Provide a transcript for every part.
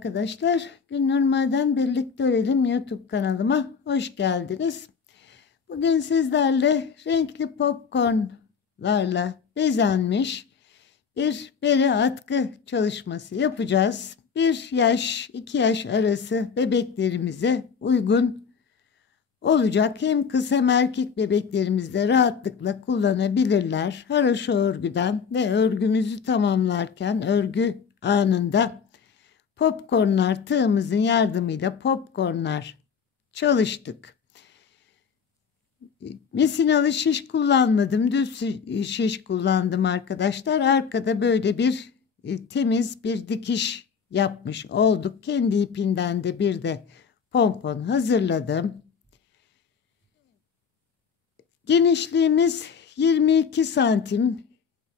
arkadaşlar. Gülnur Birlikte Örelim YouTube kanalıma hoş geldiniz. Bugün sizlerle renkli popcornlarla bezenmiş bir bere atkı çalışması yapacağız. 1 yaş 2 yaş arası bebeklerimize uygun olacak. Hem kız hem erkek bebeklerimiz de rahatlıkla kullanabilirler. Haroşa örgüden ve örgümüzü tamamlarken örgü anında popcornlar tığımızın yardımıyla popcornlar çalıştık. Misinalı şiş kullanmadım. Düz şiş kullandım arkadaşlar. Arkada böyle bir temiz bir dikiş yapmış olduk. Kendi ipinden de bir de pompon hazırladım. Genişliğimiz 22 santim.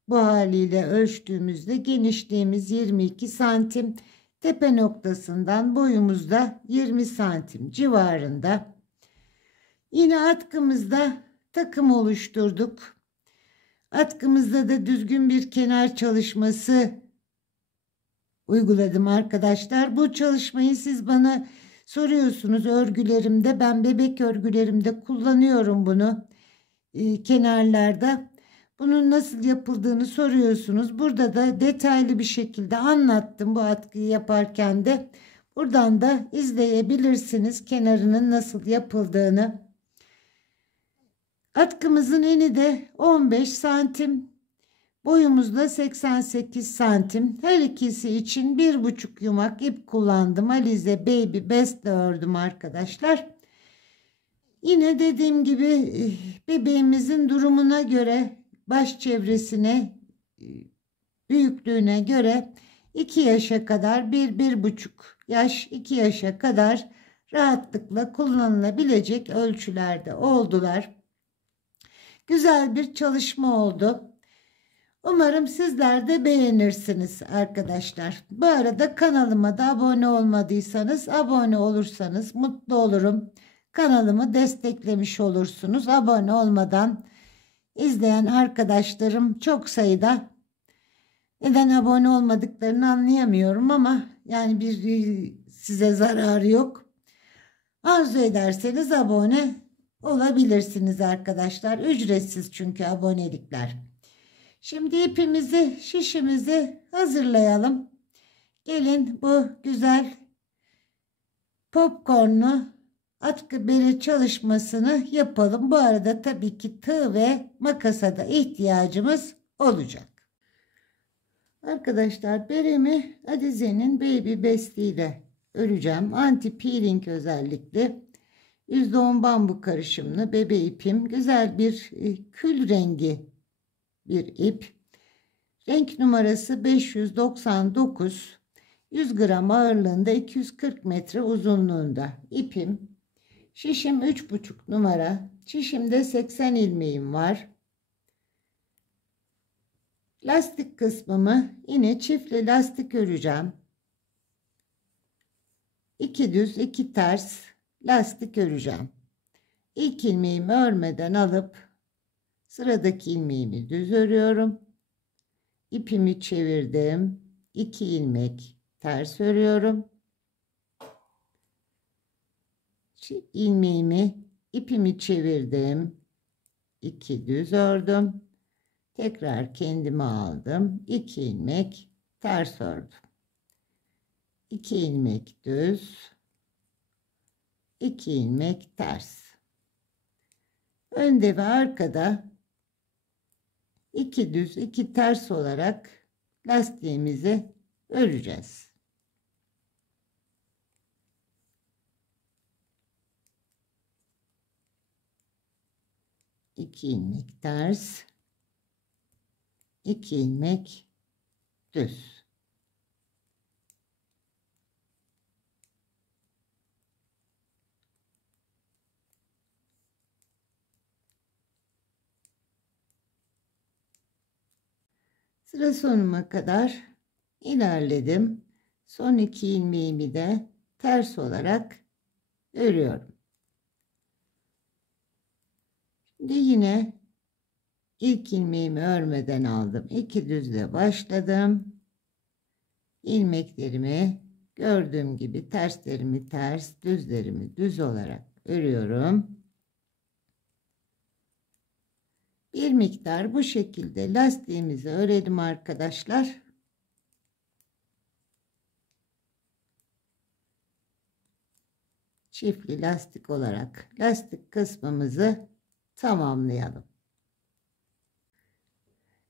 Bu haliyle ölçtüğümüzde genişliğimiz 22 santim. Tepe noktasından boyumuzda 20 santim civarında. Yine atkımızda takım oluşturduk. Atkımızda da düzgün bir kenar çalışması uyguladım arkadaşlar. Bu çalışmayı siz bana soruyorsunuz örgülerimde. Ben bebek örgülerimde kullanıyorum bunu. Kenarlarda. Bunun nasıl yapıldığını soruyorsunuz. Burada da detaylı bir şekilde anlattım bu atkıyı yaparken de. Buradan da izleyebilirsiniz kenarının nasıl yapıldığını. Atkımızın eni de 15 santim. Boyumuz da 88 santim. Her ikisi için 1,5 yumak ip kullandım. Alize Baby Best'le ördüm arkadaşlar. Yine dediğim gibi bebeğimizin durumuna göre, baş çevresine, büyüklüğüne göre 2 yaşa kadar 1-1,5 yaş 2 yaşa kadar rahatlıkla kullanılabilecek ölçülerde oldular. Güzel bir çalışma oldu. Umarım sizler de beğenirsiniz arkadaşlar. Bu arada kanalıma da abone olmadıysanız abone olursanız mutlu olurum. Kanalımı desteklemiş olursunuz. Abone olmadan izleyen arkadaşlarım çok sayıda. Neden abone olmadıklarını anlayamıyorum ama yani size zararı yok. Arzu ederseniz abone olabilirsiniz arkadaşlar. Ücretsiz çünkü abonelikler. Şimdi ipimizi, şişimizi hazırlayalım. Gelin bu güzel popcorn'u atkı bere çalışmasını yapalım. Bu arada tabii ki tığ ve makasa da ihtiyacımız olacak. Arkadaşlar beremi Alize'nin Baby Best ile öreceğim. Anti peeling özellikle. %10 bambu karışımlı bebe ipim. Güzel bir kül rengi bir ip. Renk numarası 599. 100 gram ağırlığında 240 metre uzunluğunda ipim. Şişim 3,5 numara. Şişimde 80 ilmeğim var. Lastik kısmımı yine çiftli lastik öreceğim. 2 düz 2 ters lastik öreceğim. İlk ilmeğimi örmeden alıp sıradaki ilmeğimi düz örüyorum. İpimi çevirdim. 2 ilmek ters örüyorum. İpimi çevirdim. 2 düz ördüm. Tekrar kendime aldım. 2 ilmek ters ördüm. 2 ilmek düz. 2 ilmek ters. Önde ve arkada 2 düz 2 ters olarak lastiğimizi öreceğiz. İki ilmek ters, 2 ilmek düz. Sıra sonuna kadar ilerledim. Son 2 ilmeğimi de ters olarak örüyorum. Şimdi yine ilk ilmeğimi örmeden aldım. 2 düzle başladım. İlmeklerimi Gördüğüm gibi terslerimi ters, düzlerimi düz olarak örüyorum. Bir miktar bu şekilde lastiğimizi örelim arkadaşlar. Çiftli lastik olarak lastik kısmımızı tamamlayalım.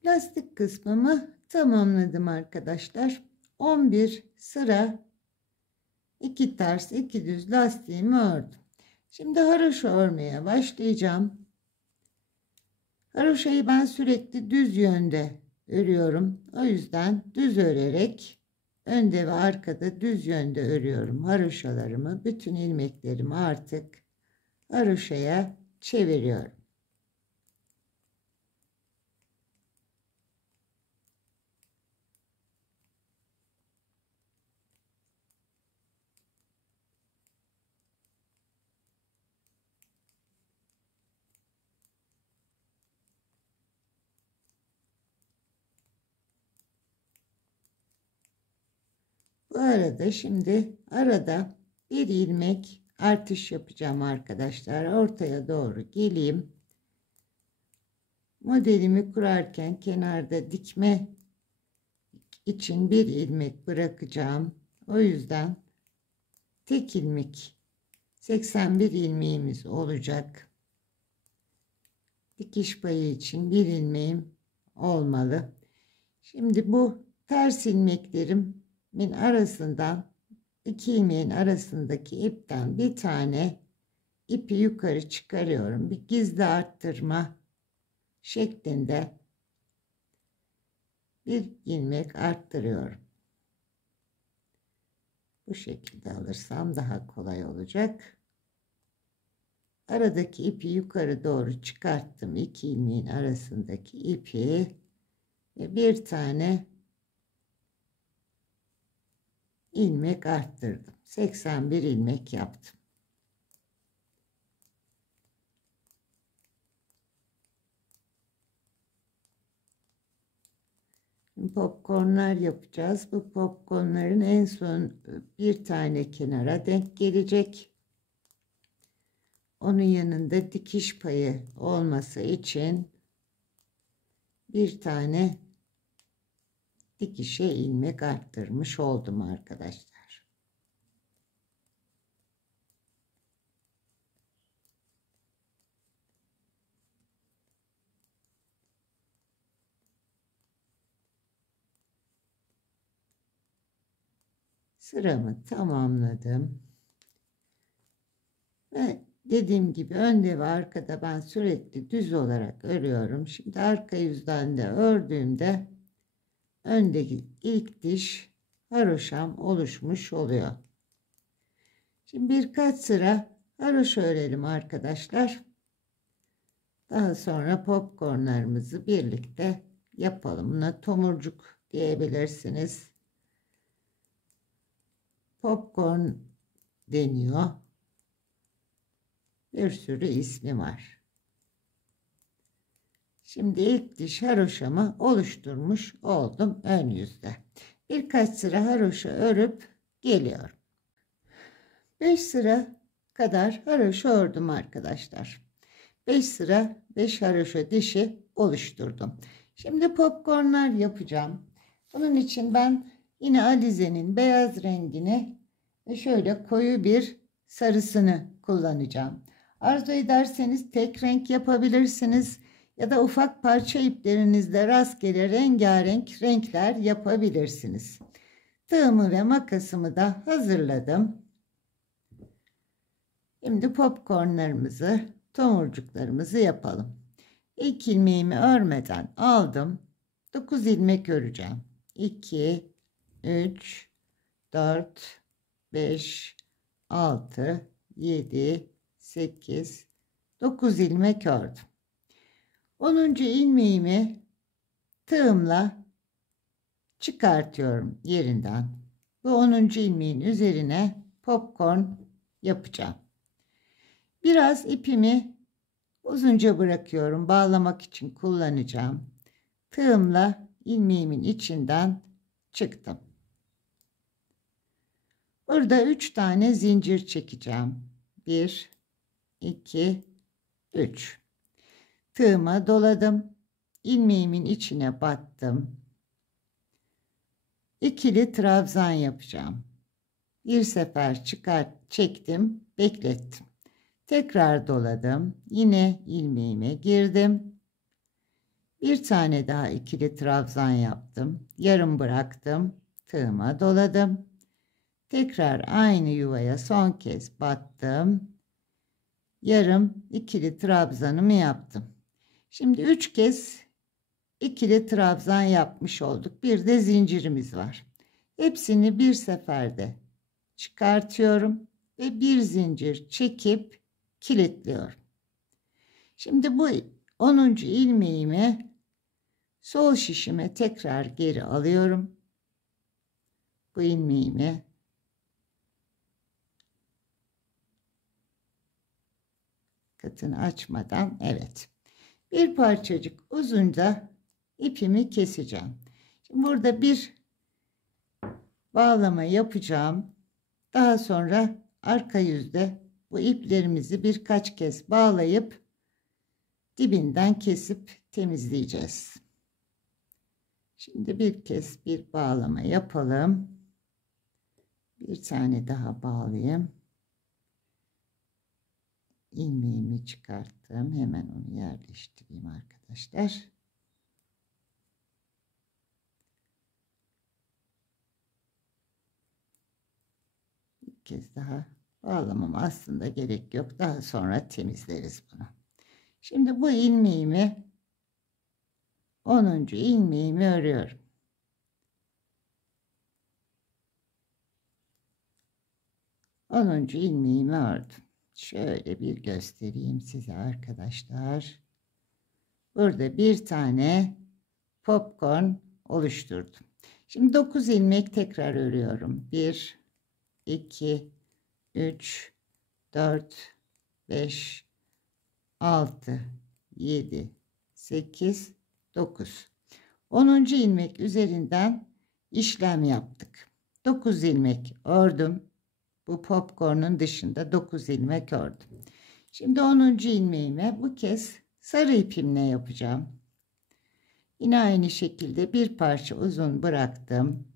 Lastik kısmımı tamamladım arkadaşlar. 11 sıra 2 ters 2 düz lastiğimi ördüm. Şimdi haroşa örmeye başlayacağım. Haroşayı ben sürekli düz yönde örüyorum. O yüzden düz örerek önde ve arkada düz yönde örüyorum haroşalarımı. Bütün ilmeklerimi artık haroşaya çeviriyorum. Bu arada şimdi arada bir ilmek artış yapacağım arkadaşlar. Ortaya doğru geleyim. Modelimi kurarken kenarda dikme için bir ilmek bırakacağım. O yüzden tek ilmek 81 ilmeğimiz olacak. Dikiş payı için bir ilmeğim olmalı. Şimdi bu ters ilmeklerimin arasından iki ilmeğin arasındaki ipten bir tane ipi yukarı çıkarıyorum. Bir gizli arttırma şeklinde bir ilmek arttırıyorum. Bu şekilde alırsam daha kolay olacak. Aradaki ipi yukarı doğru çıkarttım. İki ilmeğin arasındaki ipi ve bir tane ilmek arttırdım. 81 ilmek yaptım. Popcornlar yapacağız. Bu popcornların en son bir tane kenara denk gelecek. Onun yanında dikiş payı olması için bir tane dikişe ilmek arttırmış oldum arkadaşlar. Sıramı tamamladım. Ve dediğim gibi önde ve arkada ben sürekli düz olarak örüyorum. Şimdi arka yüzden de ördüğümde öndeki ilk diş haroşam oluşmuş oluyor. Şimdi birkaç sıra haroşa örelim arkadaşlar. Daha sonra popcornlarımızı birlikte yapalım. Buna tomurcuk diyebilirsiniz. Popcorn deniyor. Bir sürü ismi var. Şimdi ilk diş haroşamı oluşturmuş oldum ön yüzde. Birkaç sıra haroşa örüp geliyorum. 5 sıra kadar haroşa ördüm arkadaşlar. 5 sıra 5 haroşa dişi oluşturdum. Şimdi popcornlar yapacağım. Bunun için ben yine alizenin beyaz rengini ve şöyle koyu bir sarısını kullanacağım. Arzu ederseniz tek renk yapabilirsiniz ya da ufak parça iplerinizle rastgele rengarenk renkler yapabilirsiniz. Tığımı ve makasımı da hazırladım. Şimdi popcornlarımızı, tomurcuklarımızı yapalım. İlk ilmeğimi örmeden aldım. 9 ilmek öreceğim. 2, 3, 4, 5, 6, 7, 8, 9 ilmek ördüm. 10. ilmeğimi tığımla çıkartıyorum yerinden. Bu 10. ilmeğin üzerine popcorn yapacağım. Biraz ipimi uzunca bırakıyorum. Bağlamak için kullanacağım. Tığımla ilmeğimin içinden çıktım. Burada 3 tane zincir çekeceğim. 1, 2, 3. Tığıma doladım. İlmeğimin içine battım. İkili trabzan yapacağım. Bir sefer çektim, beklettim. Tekrar doladım. Yine ilmeğime girdim. Bir tane daha ikili trabzan yaptım. Yarım bıraktım. Tığıma doladım. Tekrar aynı yuvaya son kez battım. Yarım ikili trabzanımı yaptım. Şimdi 3 kez ikili trabzan yapmış olduk. Bir de zincirimiz var. Hepsini bir seferde çıkartıyorum ve bir zincir çekip kilitliyorum. Şimdi bu 10. ilmeğimi sol şişime tekrar geri alıyorum. Bu ilmeğimi katını açmadan, evet, bir parçacık uzunca ipimi keseceğim. Şimdi burada bir bağlama yapacağım. Daha sonra arka yüzde bu iplerimizi birkaç kez bağlayıp dibinden kesip temizleyeceğiz. Şimdi bir kez bir bağlama yapalım. Bir tane daha bağlayayım. İlmeğimi çıkarttım. Hemen onu yerleştireyim arkadaşlar. Bir kez daha bağlamam aslında gerek yok. Daha sonra temizleriz bunu. Şimdi bu ilmeğimi 10. ilmeğimi örüyorum. Onuncu ilmeğimi ördüm. Şöyle bir göstereyim size arkadaşlar. Burada bir tane popcorn oluşturdum. Şimdi 9 ilmek tekrar örüyorum. 1, 2, 3, 4, 5, 6, 7, 8, 9. 10. ilmek üzerinden işlem yaptık. 9 ilmek ördüm. Bu popcorn'un dışında 9 ilmek ördüm. Şimdi 10. ilmeğime bu kez sarı ipimle yapacağım. Yine aynı şekilde bir parça uzun bıraktım.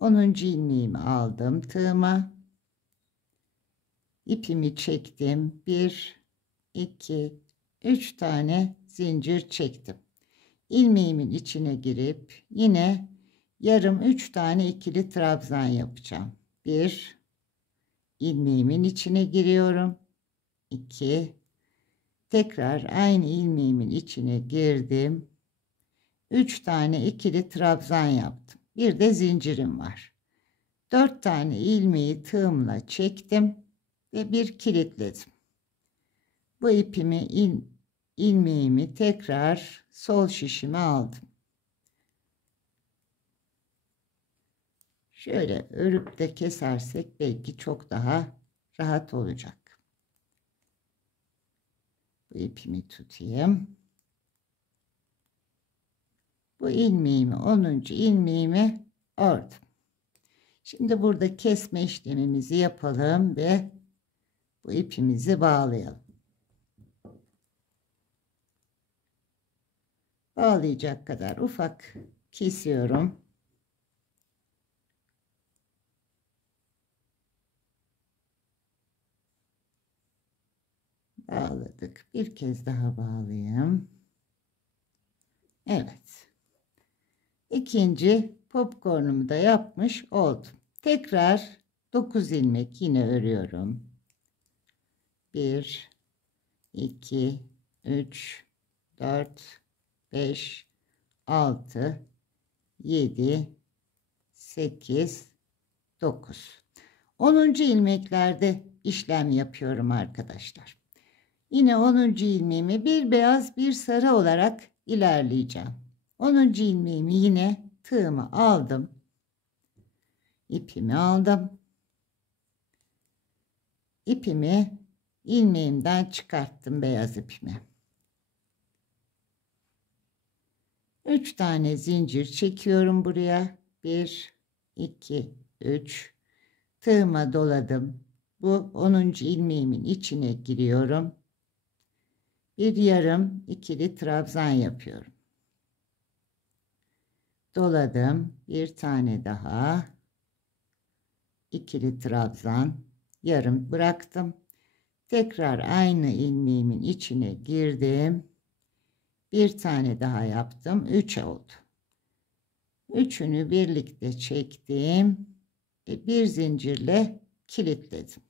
10. ilmeğimi aldım tığıma. İpimi çektim. 1, 2, 3 tane zincir çektim. İlmeğimin içine girip yine yarım 3 tane ikili trabzan yapacağım. 1, ilmeğimin içine giriyorum. 2, tekrar aynı ilmeğimin içine girdim. 3 tane ikili trabzan yaptım. Bir de zincirim var. 4 tane ilmeği tığımla çektim ve bir kilitledim. Bu ipimi ilmeğimi tekrar sol şişime aldım. Şöyle örüp de kesersek belki çok daha rahat olacak. Bu ipimi tutayım. Bu ilmeğimi 10. ilmeğimi ördüm. Şimdi burada kesme işlemimizi yapalım ve bu ipimizi bağlayalım. Bağlayacak kadar ufak kesiyorum. Bağladık. Bir kez daha bağlayayım. Evet. İkinci popcornumu da yapmış oldum. Tekrar 9 ilmek yine örüyorum. 1, 2, 3, 4, 5, 6, 7, 8, 9. 10. ilmeklerde işlem yapıyorum arkadaşlar. Yine 10. ilmeğimi bir beyaz bir sarı olarak ilerleyeceğim. 10. ilmeğimi yine tığımı aldım. İpimi aldım. İpimi ilmeğimden çıkarttım, beyaz ipimi. 3 tane zincir çekiyorum buraya. 1, 2, 3, tığıma doladım. Bu 10. ilmeğimin içine giriyorum. Bir yarım ikili trabzan yapıyorum. Doladım. Bir tane daha. İkili trabzan. Yarım bıraktım. Tekrar aynı ilmeğimin içine girdim. Bir tane daha yaptım. 3 oldu. Üçünü birlikte çektim. Bir zincirle kilitledim.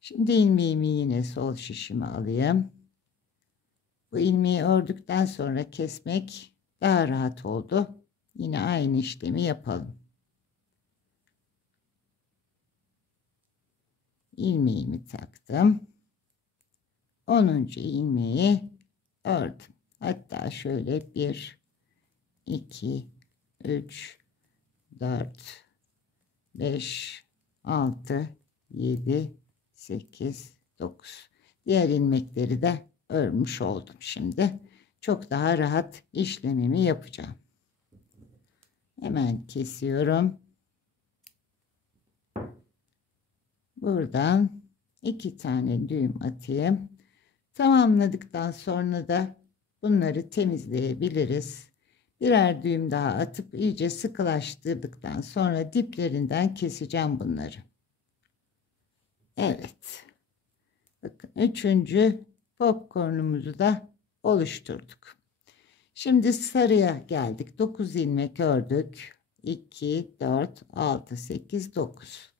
Şimdi ilmeğimi yine sol şişime alayım. Bu ilmeği ördükten sonra kesmek daha rahat oldu. Yine aynı işlemi yapalım. İlmeğimi taktım. 10. ilmeği ördüm. Hatta şöyle 1, 2, 3, 4, 5, 6, 7, 8, 9. Diğer ilmekleri de örmüş oldum şimdi. Çok daha rahat işlemimi yapacağım. Hemen kesiyorum. Buradan 2 tane düğüm atayım. Tamamladıktan sonra da bunları temizleyebiliriz. Birer düğüm daha atıp iyice sıkılaştırdıktan sonra diplerinden keseceğim bunları. Evet. Bakın 3. popcornumuzu da oluşturduk. Şimdi sarıya geldik. 9 ilmek ördük. 2, 4, 6, 8, 9.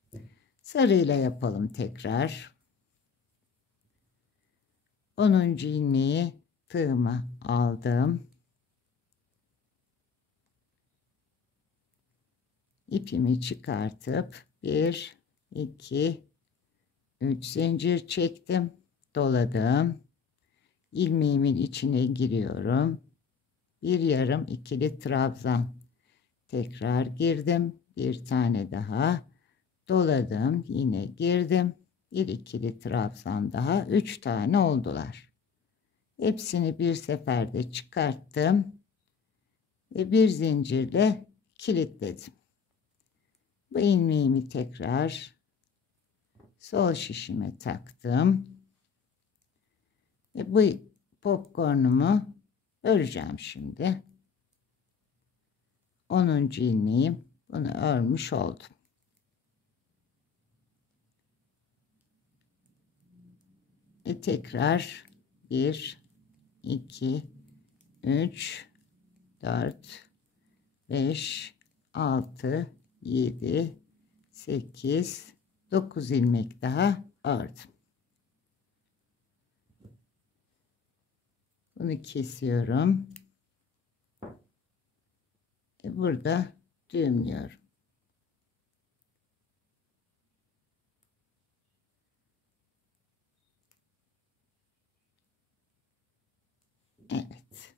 Sarıyla yapalım tekrar. 10. ilmeği tığıma aldım. İpimi çıkartıp 1, 2, 3 zincir çektim. Doladım. İlmeğimin içine giriyorum. Bir yarım ikili trabzan. Tekrar girdim. Bir tane daha. Doladım. Yine girdim. Bir ikili trabzan daha. 3 tane oldular. Hepsini bir seferde çıkarttım. Ve bir zincirle kilitledim. Bu ilmeğimi tekrar sol şişime taktım. Ve bu popcornumu öreceğim şimdi. 10. ilmeğim, bunu örmüş oldum. Ve tekrar 1, 2, 3, 4, 5, 6, 7, 8, 9 ilmek daha ördüm. Bunu kesiyorum. Burada düğümlüyorum. Evet.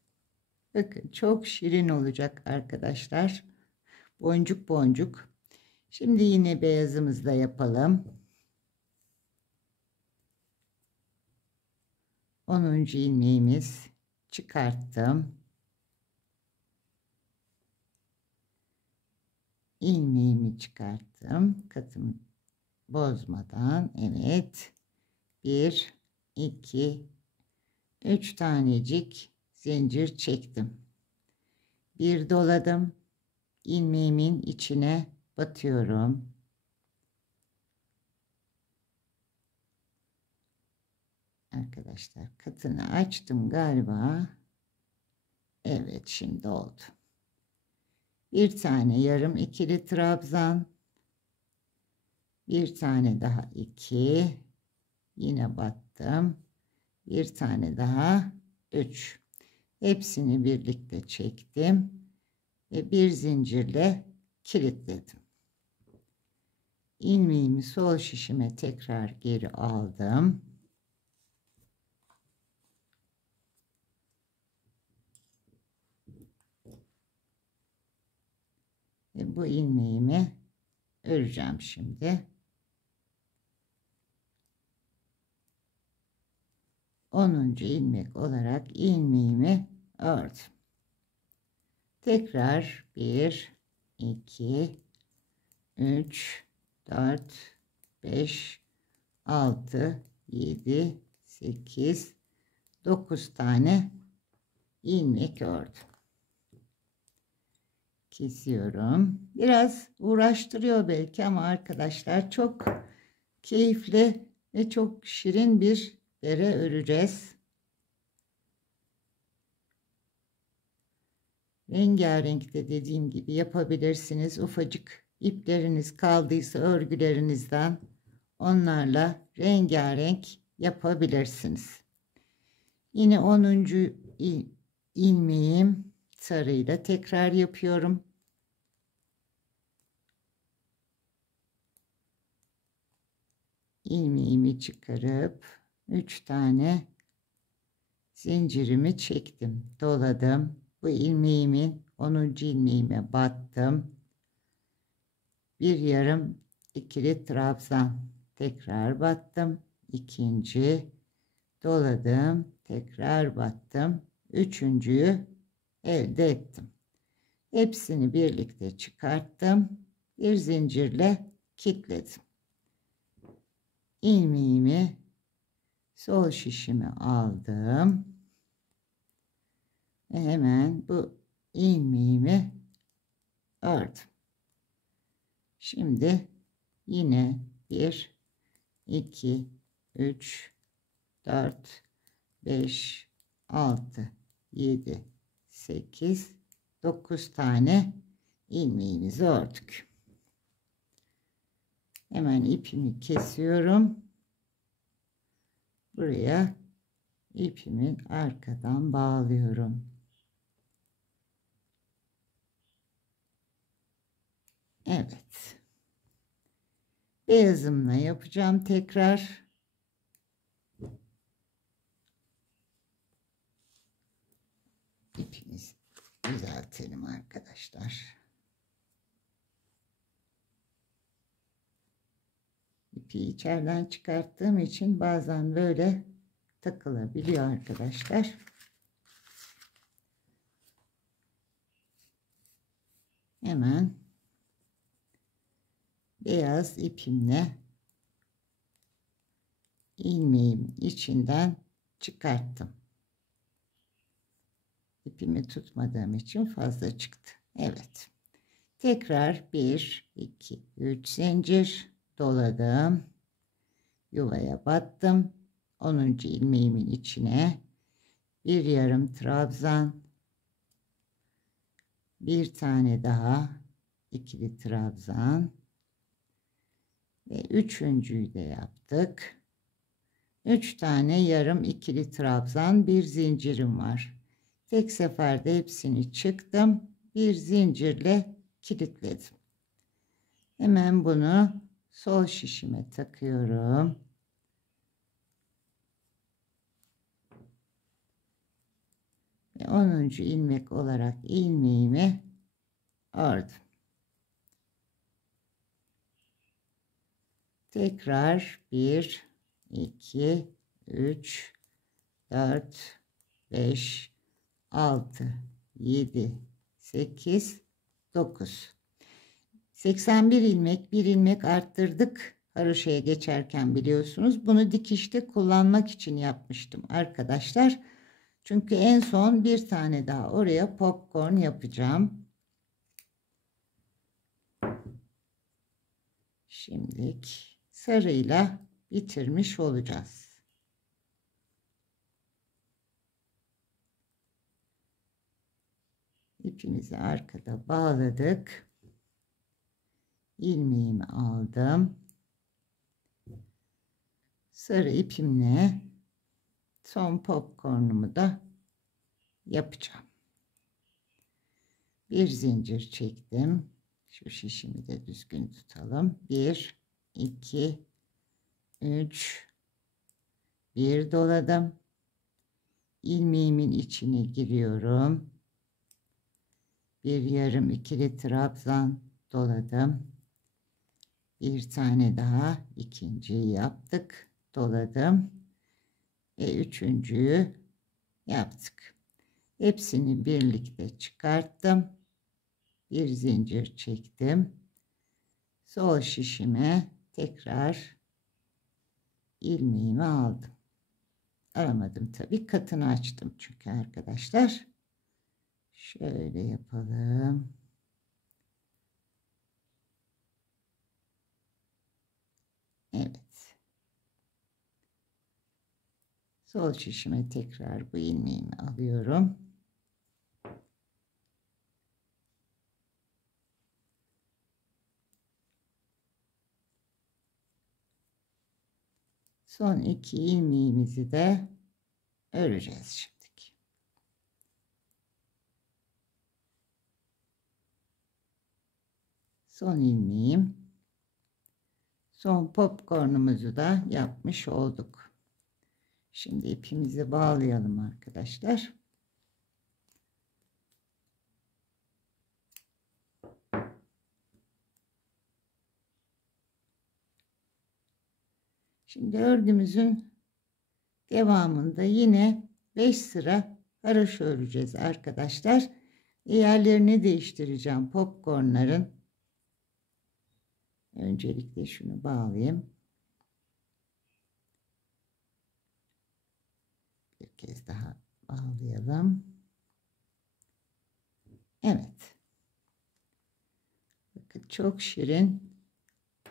Bakın çok şirin olacak arkadaşlar. Boncuk boncuk. Şimdi yine beyazımızla yapalım. 10. ilmeğimiz, çıkarttım. İlmeğimi çıkarttım. Katımı bozmadan. Evet. 1, 2, 3 tanecik zincir çektim. Bir doladım. İlmeğimin içine batıyorum. Arkadaşlar katını açtım galiba. Evet, şimdi oldu. Bir tane yarım ikili trabzan. Bir tane daha 2. Yine battım. Bir tane daha 3. Hepsini birlikte çektim. Ve bir zincirle kilitledim. İlmeğimi sol şişime tekrar geri aldım. Ve bu ilmeğimi öreceğim şimdi. 10. ilmek olarak ilmeğimi ördüm. Tekrar 1, 2, 3, 4, 5, 6, 7, 8, 9 tane ilmek ördüm. Kesiyorum. Biraz uğraştırıyor belki ama arkadaşlar çok keyifli ve çok şirin bir bere öreceğiz. Rengarenk de dediğim gibi yapabilirsiniz. Ufacık ipleriniz kaldıysa örgülerinizden onlarla rengarenk yapabilirsiniz. Yine 10. ilmeğim sarıyla tekrar yapıyorum. İlmeğimi çıkarıp 3 tane zincirimi çektim, doladım. Bu ilmeğimin 10. ilmeğime battım. Bir yarım ikili trabzan, tekrar battım. İkinci doladım, tekrar battım. Üçüncüyü elde ettim. Hepsini birlikte çıkarttım. Bir zincirle kilitledim. İlmeğimi sol şişime aldım. Ve hemen bu ilmeğimi ördüm. Şimdi yine 1, 2, 3, 4, 5, 6, 7, 8, 9 tane ilmeğimizi ördük. Hemen ipimi kesiyorum. Buraya ipimin arkadan bağlıyorum. Evet. Beyazımla yapacağım tekrar. İpimizi düzeltelim arkadaşlar. İpi içeriden çıkarttığım için bazen böyle takılabiliyor arkadaşlar. Hemen beyaz ipimle ilmeğin içinden çıkarttım. İpimi tutmadığım için fazla çıktı. Evet. Tekrar 1, 2, 3 zincir doladım. Yuvaya battım. 10. ilmeğimin içine bir yarım trabzan, bir tane daha ikili trabzan ve üçüncüyü de yaptık. 3 tane yarım ikili trabzan, bir zincirim var. Tek seferde hepsini çıktım. Bir zincirle kilitledim. Hemen bunu sol şişime takıyorum. Ve 10. ilmek olarak ilmeğimi ördüm. Tekrar 1, 2, 3, 4, 5, 6, 7, 8, 9. 81 ilmek, bir ilmek arttırdık haroşaya geçerken, biliyorsunuz. Bunu dikişte kullanmak için yapmıştım arkadaşlar. Çünkü en son bir tane daha oraya popcorn yapacağım. Şimdilik sarıyla bitirmiş olacağız. İpimizi arkada bağladık. İlmeğimi aldım. Sarı ipimle son popcornumu da yapacağım. Bir zincir çektim. Şu şişimi de düzgün tutalım. 1, 2, 3, bir doladım. İlmeğimin içine giriyorum. Bir yarım ikili trabzan doladım. Bir tane daha ikinciyi yaptık. Doladım. Ve üçüncüyü yaptık. Hepsini birlikte çıkarttım. Bir zincir çektim. sol şişime tekrar ilmeğimi aldım. Aramadım tabii, katını açtım çünkü arkadaşlar. Şöyle yapalım. Evet. Sol şişime tekrar bu ilmeğimi alıyorum. Son 2 ilmeğimizi de öreceğiz şimdi. Son ilmeğim. Son popcornumuzu da yapmış olduk. Şimdi ipimizi bağlayalım arkadaşlar. Şimdi örgümüzün devamında yine 5 sıra haroşa öreceğiz arkadaşlar. Yerlerini değiştireceğim popcornların. Öncelikle şunu bağlayayım. Bir kez daha bağlayalım. Evet. Bakın çok şirin,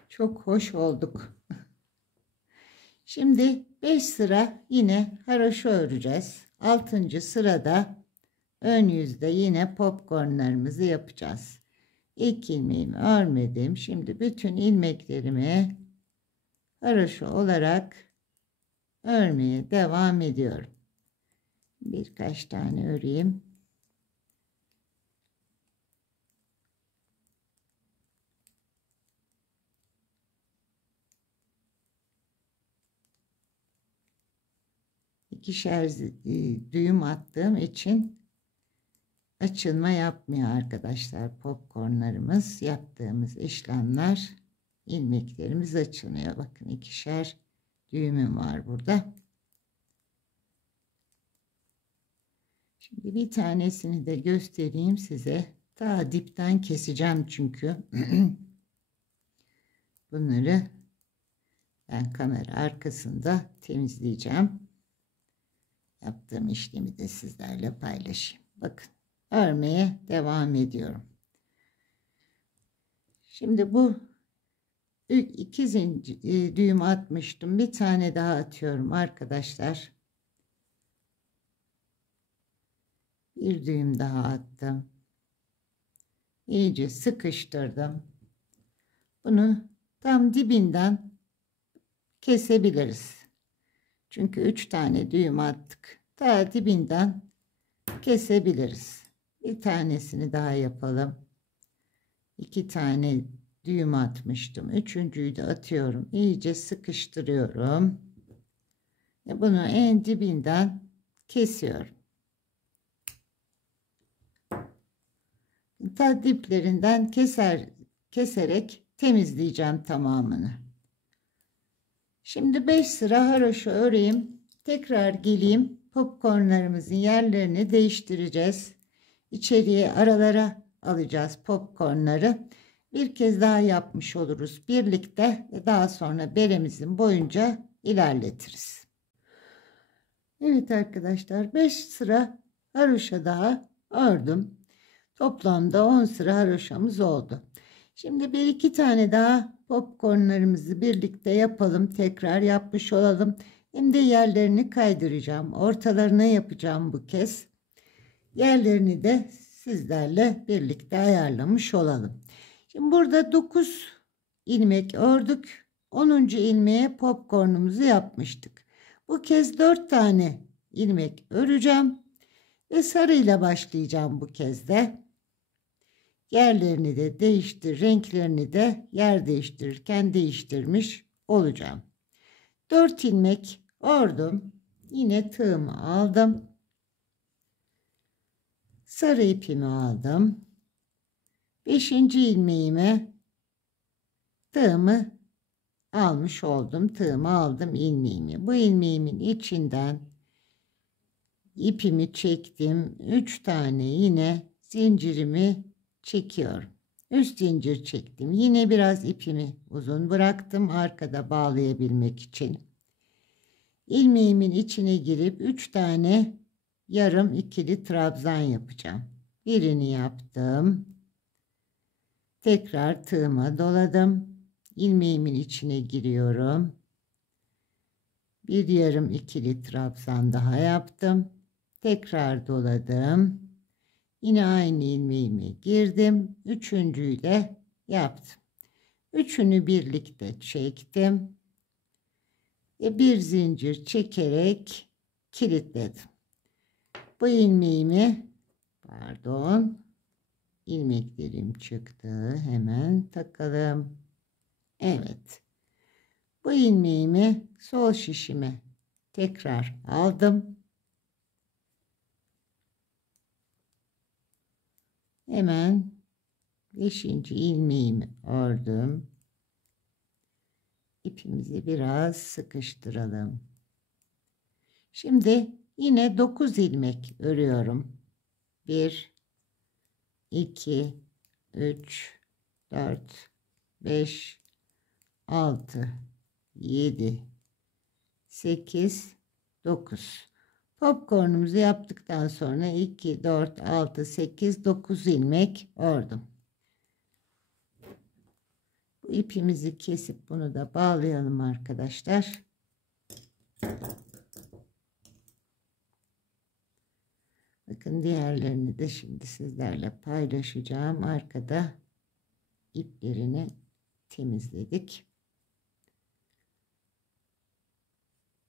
çok hoş olduk. Şimdi 5 sıra yine haroşa öreceğiz. 6. sırada ön yüzde yine popcornlarımızı yapacağız. İlk ilmeğimi örmedim. Şimdi bütün ilmeklerimi haroşa olarak örmeye devam ediyorum. Birkaç tane öreyim. İkişer düğüm attığım için açılma yapmıyor arkadaşlar. Popcornlarımız, yaptığımız işlemler, ilmeklerimiz açılmıyor. Bakın ikişer düğümüm var burada. Şimdi bir tanesini de göstereyim size. Daha dipten keseceğim çünkü. Bunları ben kamera arkasında temizleyeceğim. Yaptığım işlemi de sizlerle paylaşayım. Bakın, örmeye devam ediyorum. Şimdi bu ilk 2 düğüm atmıştım. Bir tane daha atıyorum arkadaşlar. Bir düğüm daha attım. İyice sıkıştırdım. Bunu tam dibinden kesebiliriz. Çünkü 3 tane düğüm attık. Daha dibinden kesebiliriz. Bir tanesini daha yapalım. 2 tane düğüm atmıştım. 3.'yü de atıyorum. İyice sıkıştırıyorum. Ve bunu en dibinden kesiyorum. Ta diplerinden keserek temizleyeceğim tamamını. Şimdi 5 sıra haroşa öreyim. Tekrar geleyim. Popcornlarımızın yerlerini değiştireceğiz. İçeriye, aralara alacağız popcornları. Bir kez daha yapmış oluruz birlikte ve daha sonra beremizin boyunca ilerletiriz. Evet arkadaşlar, 5 sıra haroşa daha ördüm. Toplamda 10 sıra haroşamız oldu. Şimdi 1-2 tane daha popcornlarımızı birlikte yapalım. Tekrar yapmış olalım. Hem de yerlerini kaydıracağım. Ortalarına yapacağım bu kez. Yerlerini de sizlerle birlikte ayarlamış olalım. Şimdi burada 9 ilmek ördük. 10. ilmeğe popcornumuzu yapmıştık. Bu kez 4 tane ilmek öreceğim. Ve sarıyla başlayacağım bu kez de. Yerlerini de renklerini de yer değiştirirken değiştirmiş olacağım. 4 ilmek ördüm. Yine tığımı aldım. Sarı ipimi aldım. 5. ilmeğime tığımı almış oldum. Tığımı aldım, ilmeğimi. Bu ilmeğimin içinden ipimi çektim. 3 tane yine zincirimi çekiyorum. 3 zincir çektim. Yine biraz ipimi uzun bıraktım arkada bağlayabilmek için. İlmeğimin içine girip 3 tane yarım ikili trabzan yapacağım. Birini yaptım. Tekrar tığıma doladım. İlmeğimin içine giriyorum. Bir yarım ikili trabzan daha yaptım. Tekrar doladım. Yine aynı ilmeğime girdim. Üçüncüyü de yaptım. Üçünü birlikte çektim. Ve bir zincir çekerek kilitledim. Bu ilmeğimi, pardon, ilmeklerim çıktı. Hemen takalım. Evet. Bu ilmeğimi sol şişime tekrar aldım. Hemen 5. ilmeğimi ördüm. İpimizi biraz sıkıştıralım. Şimdi yine 9 ilmek örüyorum. 1 2 3 4 5 6 7 8 9. Popcornumuzu yaptıktan sonra 2 4 6 8 9 ilmek ördüm. Bu ipimizi kesip bunu da bağlayalım arkadaşlar. Bakın diğerlerini de şimdi sizlerle paylaşacağım. Arkada iplerini temizledik.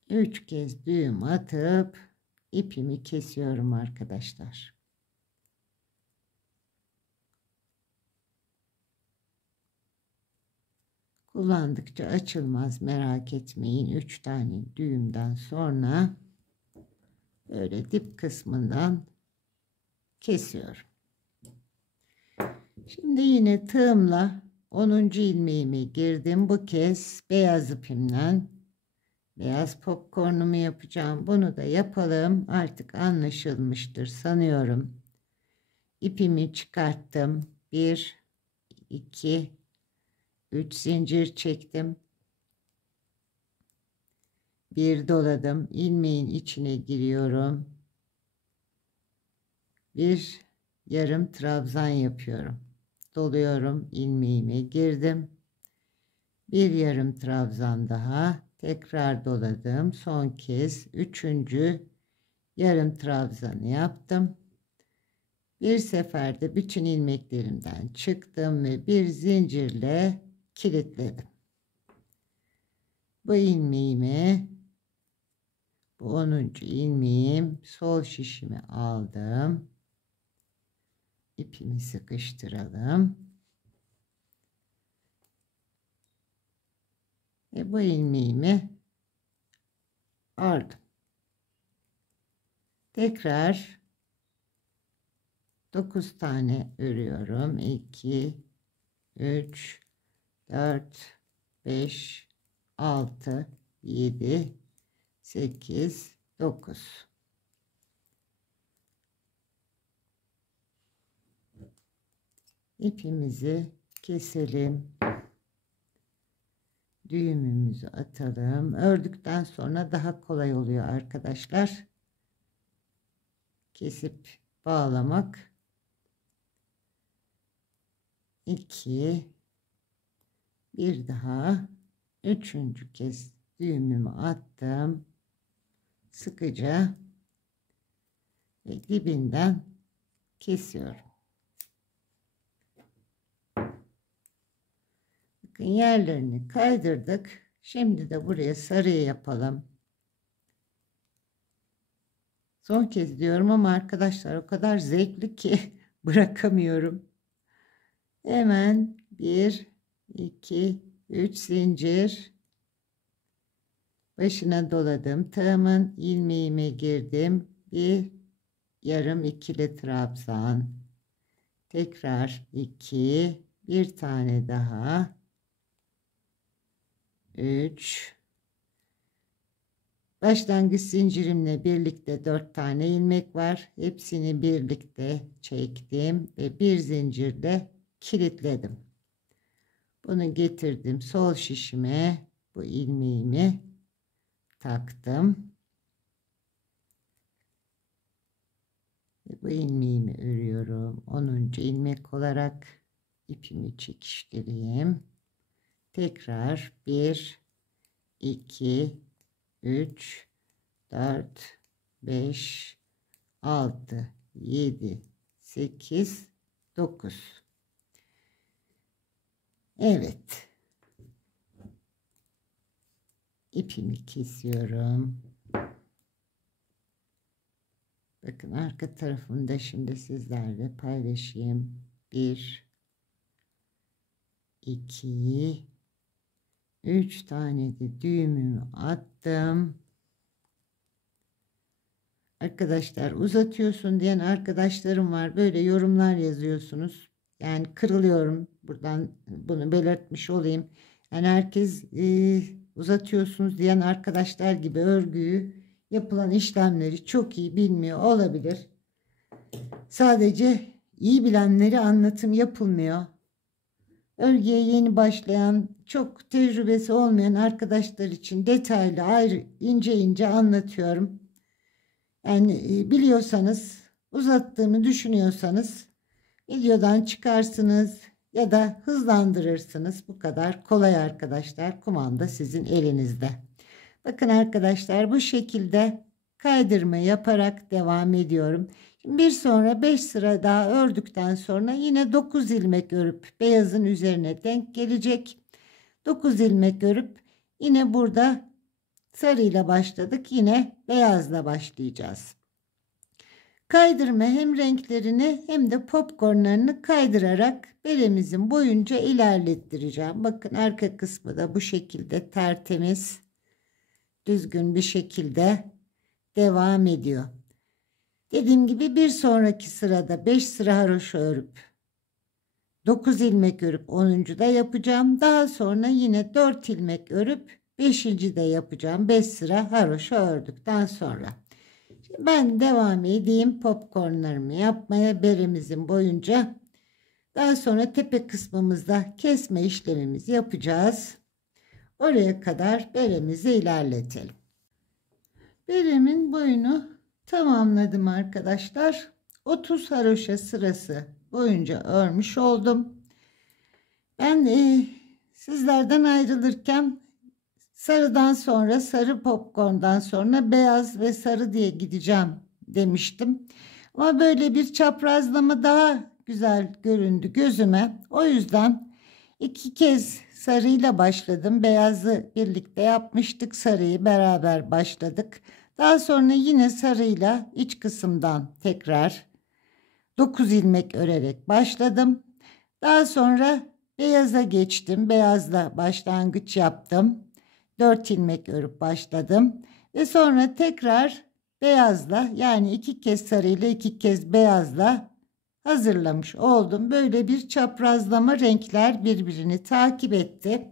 3 kez düğüm atıp ipimi kesiyorum arkadaşlar. Kullandıkça açılmaz, merak etmeyin. 3 tane düğümden sonra böyle dip kısmından kesiyorum. Şimdi yine tığımla 10. ilmeğime girdim. Bu kez beyaz ipimden beyaz popcornumu yapacağım. Bunu da yapalım. Artık anlaşılmıştır sanıyorum. İpimi çıkarttım. 1 2 3 zincir çektim. Bir doladım. İlmeğin içine giriyorum. Bir yarım trabzan yapıyorum. Doluyorum. İlmeğime girdim. Bir yarım trabzan daha. Tekrar doladım. Son kez 3. yarım trabzanı yaptım. Bir seferde bütün ilmeklerimden çıktım ve bir zincirle kilitledim. Bu ilmeğimi, bu 10. ilmeğim, sol şişimi aldım. İpimi sıkıştıralım. Ve bu ilmeğimi ördüm. Tekrar 9 tane örüyorum. 2 3 4 5 6 7 8 9. İpimizi keselim. Düğümümüzü atalım. Ördükten sonra daha kolay oluyor arkadaşlar. Kesip bağlamak. 2 bir daha 3. kez düğümümü attım. Sıkıca ve dibinden kesiyorum. Bakın yerlerini kaydırdık. Şimdi de buraya sarıyı yapalım. Son kez diyorum ama arkadaşlar o kadar zevkli ki bırakamıyorum. Hemen 1 2 3 zincir başına doladım. Tığımın ilmeğime girdim. Bir yarım ikili trabzan. Tekrar 2, bir tane daha. 3. Başlangıç zincirimle birlikte 4 tane ilmek var. Hepsini birlikte çektim ve bir zincirle kilitledim. Bunu getirdim sol şişime, bu ilmeğimi taktım. Bu ilmeğimi örüyorum. 10. ilmek olarak ipimi çekiştireyim. Tekrar 1, 2, 3, 4, 5, 6, 7, 8, 9. Evet. İpimi kesiyorum. Bakın arka tarafını da şimdi sizlerle paylaşayım. 1, 2, 3 tane de düğümümü attım. Arkadaşlar uzatıyorsun diyen arkadaşlarım var. Böyle yorumlar yazıyorsunuz. Yani kırılıyorum. Buradan bunu belirtmiş olayım. Yani herkes uzatıyorsunuz diyen arkadaşlar gibi örgüyü, yapılan işlemleri çok iyi bilmiyor olabilir. Sadece iyi bilenleri anlatım yapılmıyor. Örgüye yeni başlayan, çok tecrübesi olmayan arkadaşlar için detaylı, ayrı, ince ince anlatıyorum. Yani biliyorsanız, uzattığımı düşünüyorsanız videodan çıkarsınız ya da hızlandırırsınız. Bu kadar kolay arkadaşlar. Kumanda sizin elinizde. Bakın arkadaşlar, bu şekilde kaydırma yaparak devam ediyorum. Şimdi bir sonra 5 sıra daha ördükten sonra yine 9 ilmek örüp beyazın üzerine denk gelecek. 9 ilmek örüp yine burada sarıyla başladık. Yine beyazla başlayacağız. Kaydırma hem renklerini hem de popcornlarını kaydırarak beremizin boyunca ilerlettireceğim. Bakın arka kısmı da bu şekilde tertemiz, düzgün bir şekilde devam ediyor. Dediğim gibi bir sonraki sırada 5 sıra haroşa örüp 9 ilmek örüp 10. da yapacağım. Daha sonra yine 4 ilmek örüp 5. de yapacağım. 5 sıra haroşa ördükten sonra. Şimdi ben devam edeyim popcornlarımı yapmaya beremizin boyunca. Daha sonra tepe kısmımızda kesme işlemimizi yapacağız. Oraya kadar beremizi ilerletelim. Beremin boyunu tamamladım arkadaşlar. 30 haroşa sırası boyunca örmüş oldum. Ben sizlerden ayrılırken sarıdan sonra, sarı popcorndan sonra beyaz ve sarı diye gideceğim demiştim. Ama böyle bir çaprazlama daha güzel göründü gözüme. O yüzden 2 kez sarıyla başladım. Beyazı birlikte yapmıştık. Sarıyı beraber başladık. Daha sonra yine sarıyla iç kısımdan tekrar 9 ilmek örerek başladım. Daha sonra beyaza geçtim. Beyazla başlangıç yaptım. 4 ilmek örüp başladım. Ve sonra tekrar beyazla, yani 2 kez sarıyla 2 kez beyazla hazırlamış oldum. Böyle bir çaprazlama, renkler birbirini takip etti.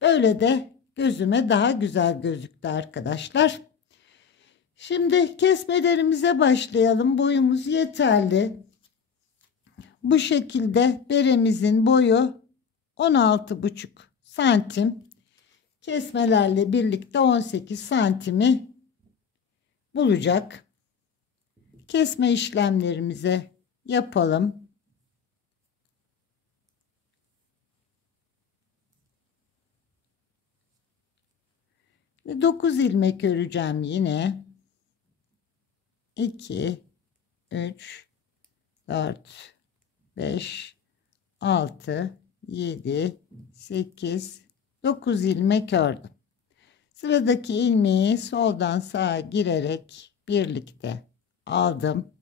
Böyle de gözüme daha güzel gözüktü arkadaşlar. Şimdi kesmelerimize başlayalım. Boyumuz yeterli. Bu şekilde beremizin boyu 16,5 santim. Kesmelerle birlikte 18 santimi bulacak. Kesme işlemlerimize yapalım. Ve 9 ilmek öreceğim yine. 2, 3, 4, 5, 6, 7, 8, 9 ilmek ördüm. Sıradaki ilmeği soldan sağa girerek birlikte aldım.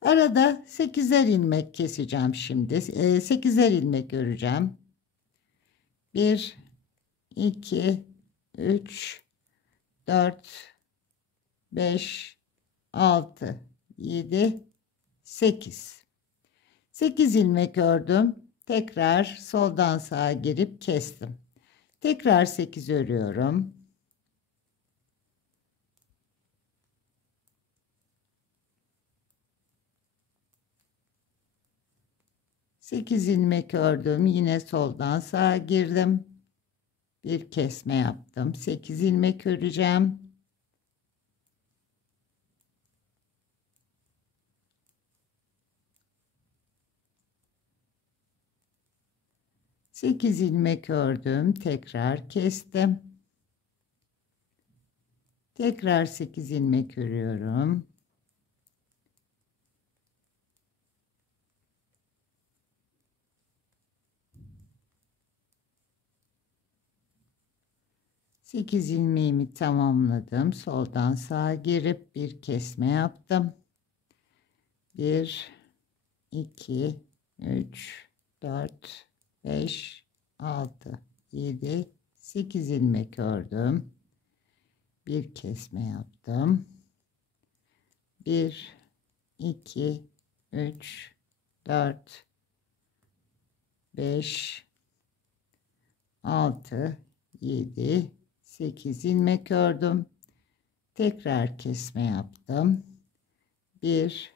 Arada 8'er ilmek keseceğim şimdi. 8'er ilmek öreceğim. 1, 2, 3, 4, 5, 6, 7, 8. 8 ilmek ördüm. Tekrar soldan sağa girip kestim. Tekrar 8 örüyorum. 8 ilmek ördüm. Yine soldan sağa girdim. Bir kesme yaptım. 8 ilmek öreceğim. Sekiz ilmek ördüm. Tekrar kestim. Tekrar 8 ilmek örüyorum. Sekiz ilmeğimi tamamladım. Soldan sağa girip bir kesme yaptım. 1 2 3 4 5 6 7 8 ilmek ördüm. Bir kesme yaptım. 1 2 3 4 5 6 7 8 ilmek ördüm. Tekrar kesme yaptım. 1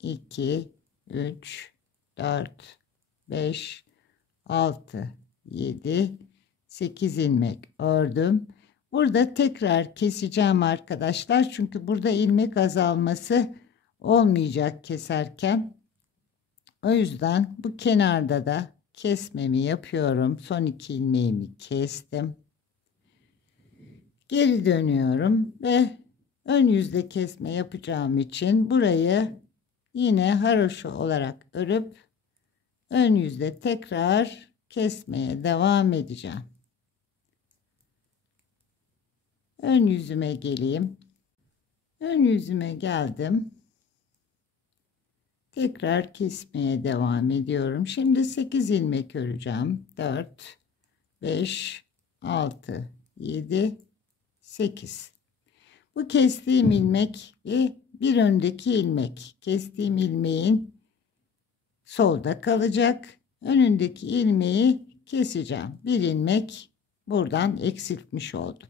2 3 4 5 6 7 8 ilmek ördüm. Burada tekrar keseceğim arkadaşlar. Çünkü burada ilmek azalması olmayacak keserken. O yüzden bu kenarda da kesmemi yapıyorum. Son 2 ilmeğimi kestim. Geri dönüyorum ve ön yüzde kesme yapacağım için burayı yine haroşa olarak örüp ön yüzde tekrar kesmeye devam edeceğim. Ön yüzüme geleyim. Ön yüzüme geldim. Tekrar kesmeye devam ediyorum. Şimdi 8 ilmek öreceğim. 4 5 6 7 8. Bu kestiğim ilmek ve bir öndeki ilmek. Kestiğim ilmeğin solda kalacak. Önündeki ilmeği keseceğim. Bir ilmek buradan eksiltmiş oldum.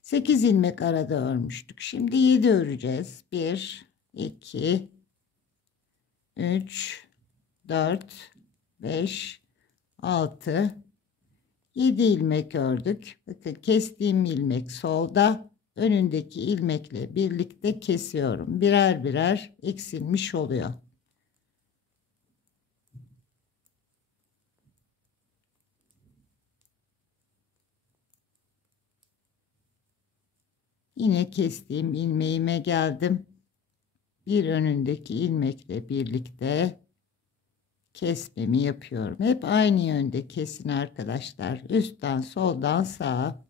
8 ilmek arada örmüştük. Şimdi 7 öreceğiz. 1 2 3 4 5 6 7 ilmek ördük. Bakın kestiğim ilmek solda, önündeki ilmekle birlikte kesiyorum. Birer birer eksilmiş oluyor. Yine kestiğim ilmeğime geldim. Bir önündeki ilmekle birlikte kesmemi yapıyorum. Hep aynı yönde kesin arkadaşlar. Üstten soldan sağa.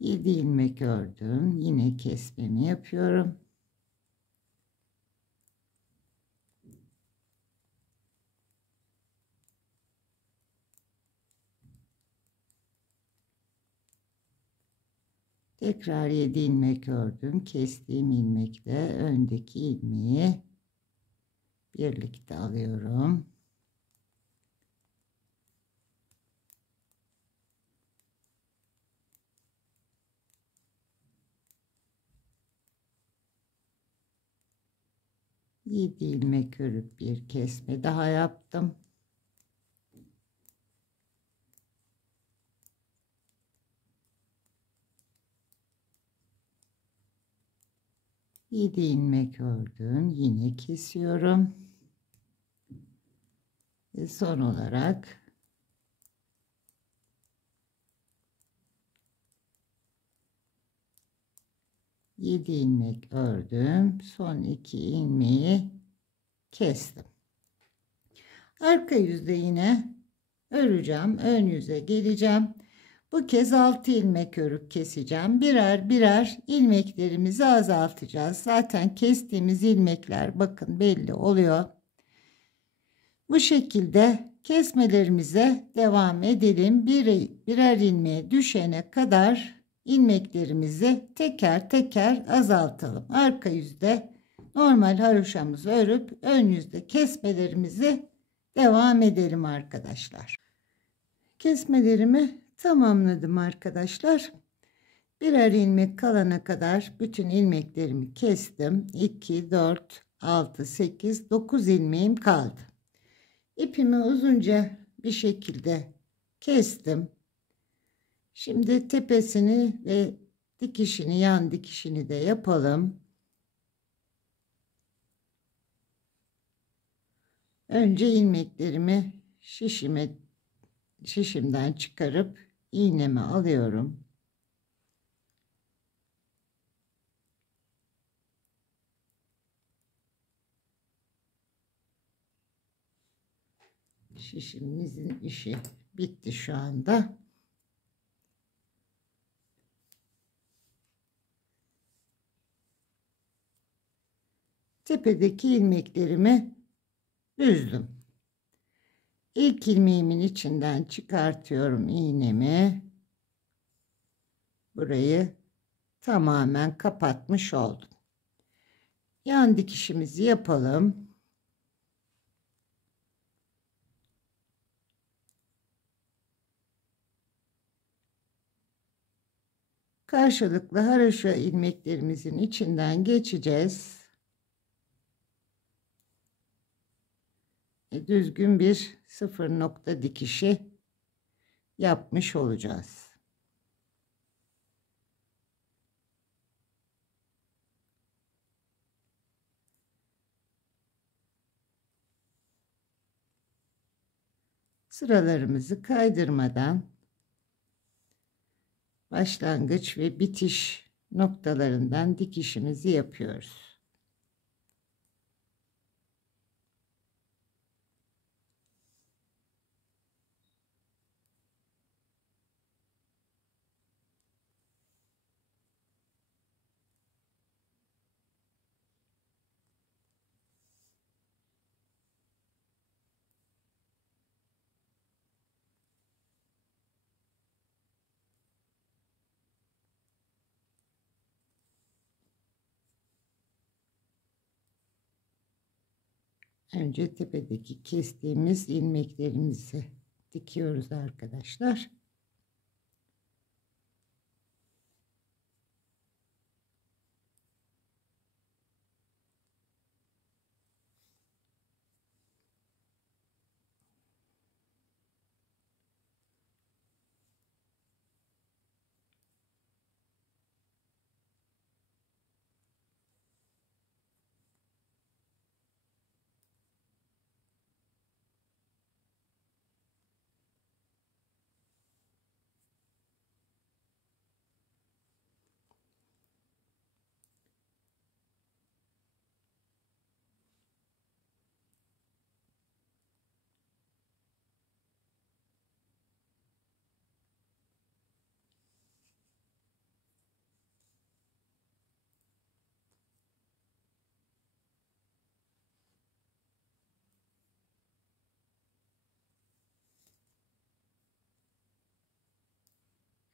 Yedi ilmek ördüm. Yine kesmemi yapıyorum. Tekrar 7 ilmek ördüm. Kestiğim ilmekle öndeki ilmeği birlikte alıyorum. Yedi ilmek örüp bir kesme daha yaptım. Yedi ilmek ördüm. Yine kesiyorum. Ve son olarak yedi ilmek ördüm. Son iki ilmeği kestim. Arka yüzde yine öreceğim. Ön yüze geleceğim. Bu kez 6 ilmek örüp keseceğim. Birer birer ilmeklerimizi azaltacağız. Zaten kestiğimiz ilmekler bakın belli oluyor. Bu şekilde kesmelerimize devam edelim. Birer ilmeğe düşene kadar ilmeklerimizi teker teker azaltalım. Arka yüzde normal haroşamızı örüp ön yüzde kesmelerimizi devam edelim arkadaşlar. Kesmelerimi tamamladım arkadaşlar. Birer ilmek kalana kadar bütün ilmeklerimi kestim. 2, 4, 6, 8, 9 ilmeğim kaldı. İpimi uzunca bir şekilde kestim. Şimdi tepesini ve dikişini, yan dikişini de yapalım. Önce ilmeklerimi şişimden çıkarıp iğnemi alıyorum. Şişimizin işi bitti şu anda. Tepedeki ilmeklerimi düzdüm. İlk ilmeğimin içinden çıkartıyorum iğnemi. Burayı tamamen kapatmış oldum. Yan dikişimizi yapalım. Karşılıklı haroşa ilmeklerimizin içinden geçeceğiz. Düzgün bir sıfır nokta dikişi yapmış olacağız. Sıralarımızı kaydırmadan başlangıç ve bitiş noktalarından dikişimizi yapıyoruz. Önce tepedeki kestiğimiz ilmeklerimizi dikiyoruz arkadaşlar.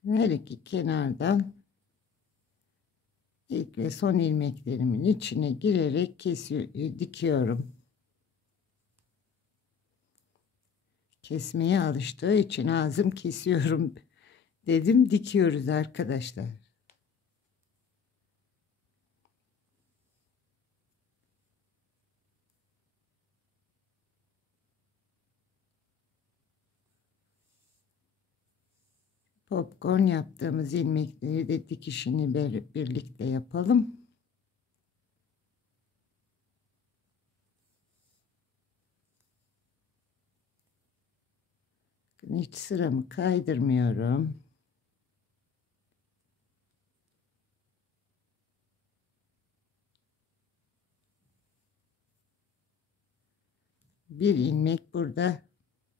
Her iki kenardan ilk ve son ilmeklerimin içine girerek dikiyorum. Kesmeye alıştığı için ağzım kesiyorum dedim, dikiyoruz arkadaşlar. Popcorn yaptığımız ilmekleri de dikişini birlikte yapalım. Hiç sıramı kaydırmıyorum. Bir ilmek burada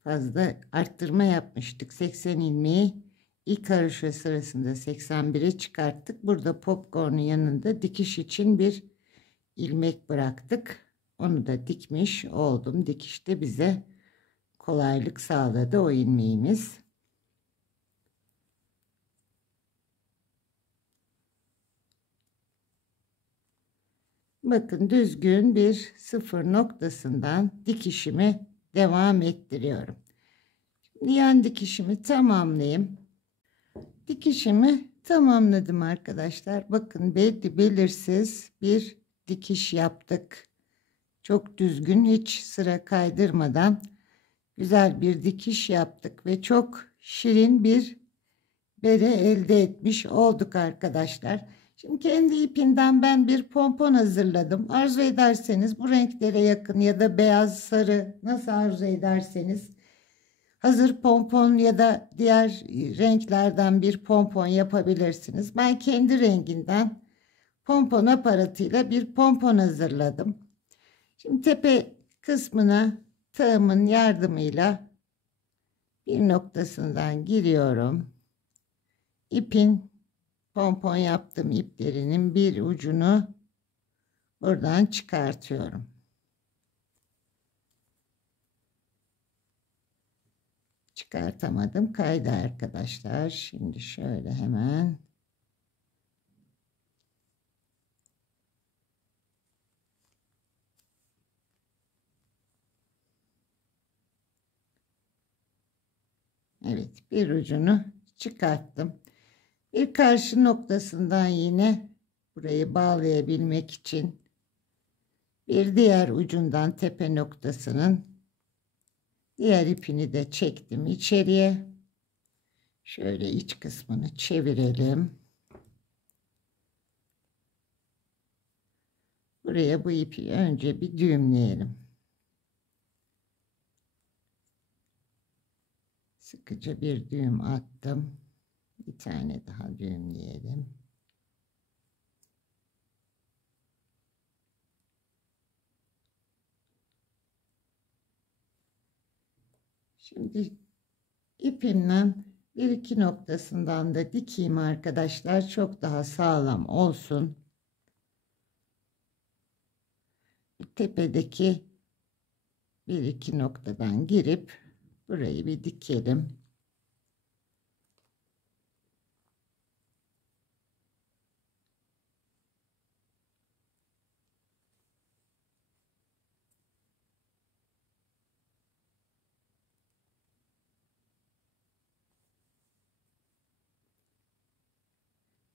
fazla arttırma yapmıştık. 80 ilmeği ilk haroşa sırasında 81'e çıkarttık. Burada popcorn'un yanında dikiş için bir ilmek bıraktık. Onu da dikmiş oldum. Dikişte bize kolaylık sağladı o ilmeğimiz. Bakın düzgün bir sıfır noktasından dikişimi devam ettiriyorum. Yan dikişimi tamamlayayım. dikişimi tamamladım arkadaşlar. Bakın belirsiz bir dikiş yaptık. Çok düzgün, hiç sıra kaydırmadan güzel bir dikiş yaptık ve çok şirin bir bere elde etmiş olduk arkadaşlar. Şimdi kendi ipinden ben bir pompon hazırladım. Arzu ederseniz bu renklere yakın ya da beyaz, sarı, nasıl arzu ederseniz hazır pompon ya da diğer renklerden bir pompon yapabilirsiniz. Ben kendi renginden pompon aparatıyla bir pompon hazırladım. Şimdi tepe kısmına tığımın yardımıyla bir noktasından giriyorum. İpin, pompon yaptığım iplerinin bir ucunu buradan çıkartıyorum. Çıkartamadım, kaydı arkadaşlar. Şimdi şöyle hemen evet, bir ucunu çıkarttım. Bir karşı noktasından yine burayı bağlayabilmek için bir diğer ucundan tepe noktasının diğer ipini de çektim içeriye. Şöyle iç kısmını çevirelim. Buraya bu ipi önce bir düğümleyelim. Sıkıca bir düğüm attım. Bir tane daha düğümleyelim. Şimdi ipimle bir iki noktasından da dikeyim arkadaşlar. Çok daha sağlam olsun. Tepedeki bir iki noktadan girip burayı bir dikelim.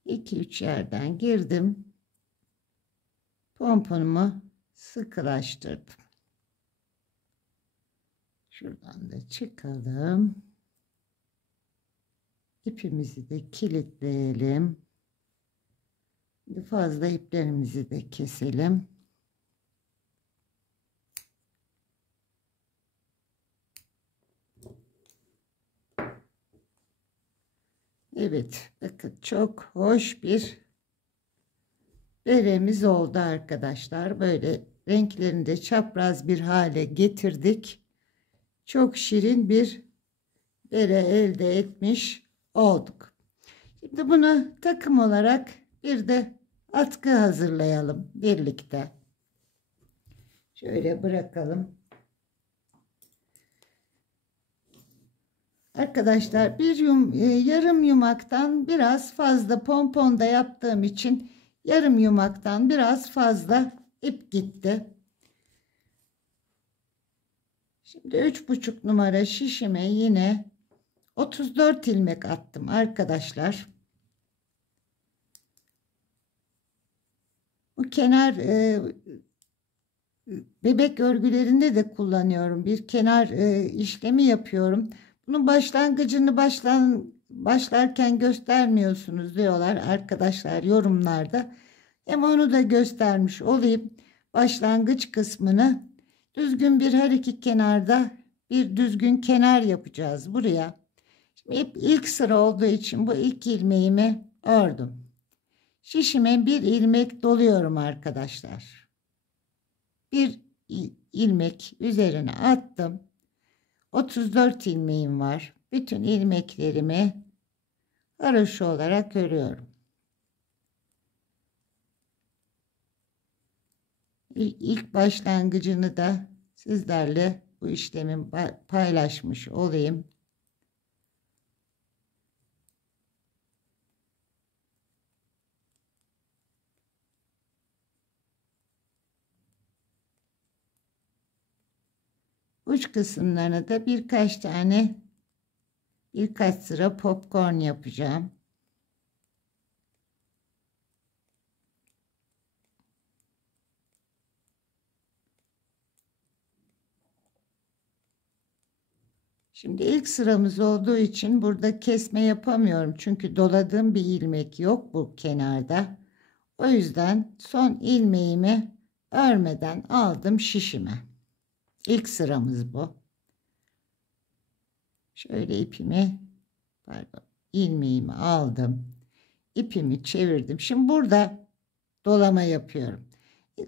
İki üç yerden girdim. Pomponumu sıkılaştırdım. Şuradan da çıkalım. İpimizi de kilitleyelim. Fazla iplerimizi de keselim. Evet, bakın çok hoş bir beremiz oldu arkadaşlar. Böyle renklerini de çapraz bir hale getirdik. Çok şirin bir bere elde etmiş olduk. Şimdi bunu takım olarak bir de atkı hazırlayalım birlikte. Şöyle bırakalım. Arkadaşlar yarım yumaktan biraz fazla pomponda yaptığım için yarım yumaktan biraz fazla ip gitti. Şimdi 3,5 numara şişime yine 34 ilmek attım arkadaşlar. Bu kenar bebek örgülerinde de kullanıyorum. Bir kenar işlemi yapıyorum. Bunun başlangıcını başlarken göstermiyorsunuz diyorlar arkadaşlar yorumlarda. Hem onu da göstermiş olayım. Başlangıç kısmını düzgün bir her iki kenarda bir düzgün kenar yapacağız buraya. Şimdi hep ilk sıra olduğu için bu ilk ilmeğimi ördüm. Şişime bir ilmek doluyorum arkadaşlar. Bir ilmek üzerine attım. 34 ilmeğim var. Bütün ilmeklerimi haroşa olarak örüyorum. İlk başlangıcını da sizlerle bu işlemi paylaşmış olayım. Uç kısımlarına da birkaç sıra popcorn yapacağım. Şimdi ilk sıramız olduğu için burada kesme yapamıyorum. Çünkü doladığım bir ilmek yok bu kenarda. O yüzden son ilmeğimi örmeden aldım şişime. İlk sıramız bu. Şöyle ilmeğimi aldım. İpimi çevirdim. Şimdi burada dolama yapıyorum.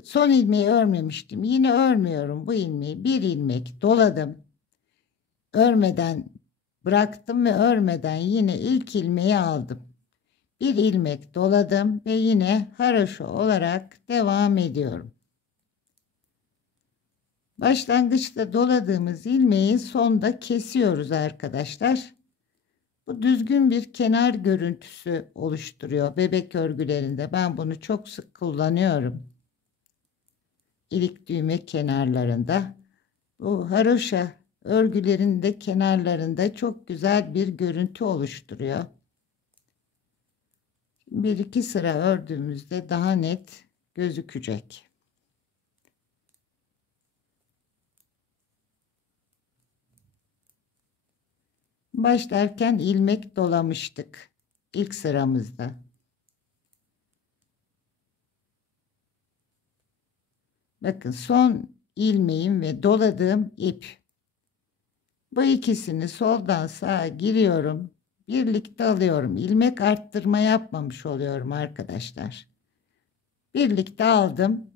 Son ilmeği örmemiştim. Yine örmüyorum bu ilmeği. Bir ilmek doladım. Örmeden bıraktım ve örmeden yine ilk ilmeği aldım. Bir ilmek doladım ve yine haroşa olarak devam ediyorum. Başlangıçta doladığımız ilmeği sonda kesiyoruz arkadaşlar. Bu düzgün bir kenar görüntüsü oluşturuyor bebek örgülerinde. Ben bunu çok sık kullanıyorum. İlik düğme kenarlarında. Bu haroşa örgülerinde kenarlarında çok güzel bir görüntü oluşturuyor. Bir iki sıra ördüğümüzde daha net gözükecek. Başlarken ilmek dolamıştık ilk sıramızda. Bakın son ilmeğim ve doladığım ip. Bu ikisini soldan sağa giriyorum. Birlikte alıyorum. İlmek arttırma yapmamış oluyorum arkadaşlar. Birlikte aldım.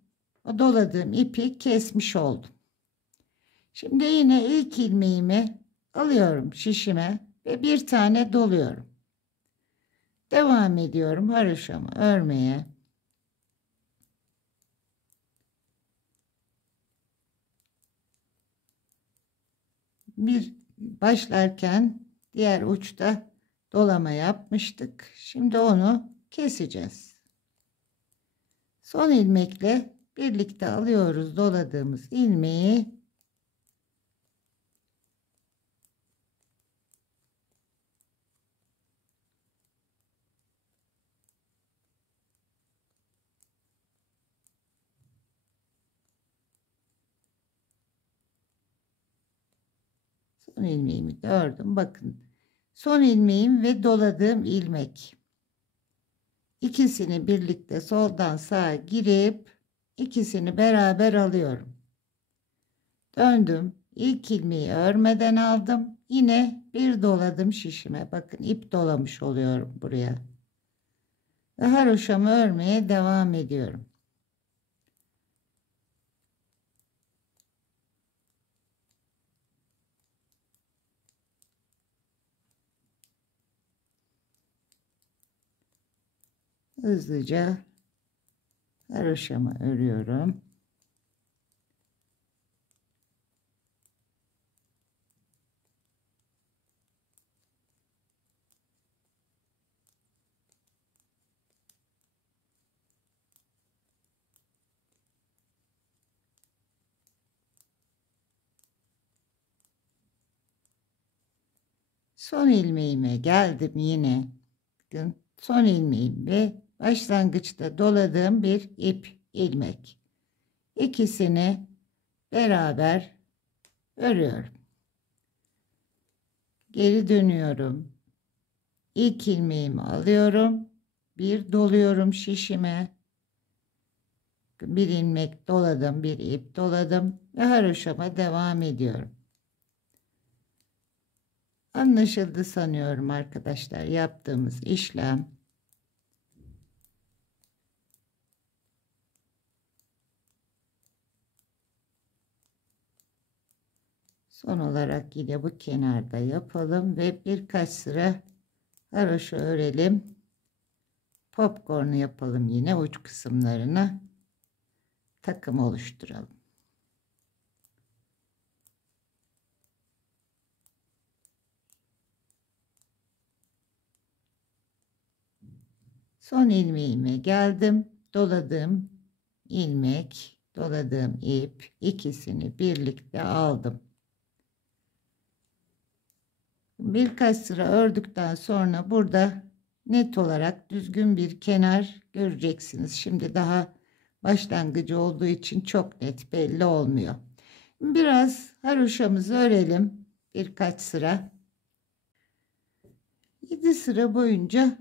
O doladığım ipi kesmiş oldum. Şimdi yine ilk ilmeğimi alıyorum şişime ve bir tane doluyorum. Devam ediyorum haroşamı örmeye. Başlarken diğer uçta dolama yapmıştık. Şimdi onu keseceğiz. Son ilmekle birlikte alıyoruz doladığımız ilmeği. Son ilmeğimi de ördüm. Bakın. Son ilmeğim ve doladığım ilmek. İkisini birlikte soldan sağa girip ikisini beraber alıyorum. Döndüm. İlk ilmeği örmeden aldım. Yine bir doladım şişime. Bakın ip dolamış oluyorum buraya. Ve haroşamı örmeye devam ediyorum. Hızlıca haroşamı örüyorum. Son ilmeğime geldim yine. Son ilmeğim ve başlangıçta doladığım bir ip ilmek. İkisini beraber örüyorum. Geri dönüyorum. İlk ilmeğimi alıyorum. Bir doluyorum şişime. Bir ilmek doladım, bir ip doladım ve haroşama devam ediyorum. Anlaşıldı sanıyorum arkadaşlar yaptığımız işlem. Son olarak yine bu kenarda yapalım ve birkaç sıra haroşa örelim. Popcorn yapalım yine uç kısımlarına. Takım oluşturalım. Son ilmeğime geldim. Doladığım ilmek, doladığım ip ikisini birlikte aldım. Birkaç sıra ördükten sonra burada net olarak düzgün bir kenar göreceksiniz. Şimdi daha başlangıcı olduğu için çok net belli olmuyor. Biraz haroşamızı örelim. birkaç sıra. 7 sıra boyunca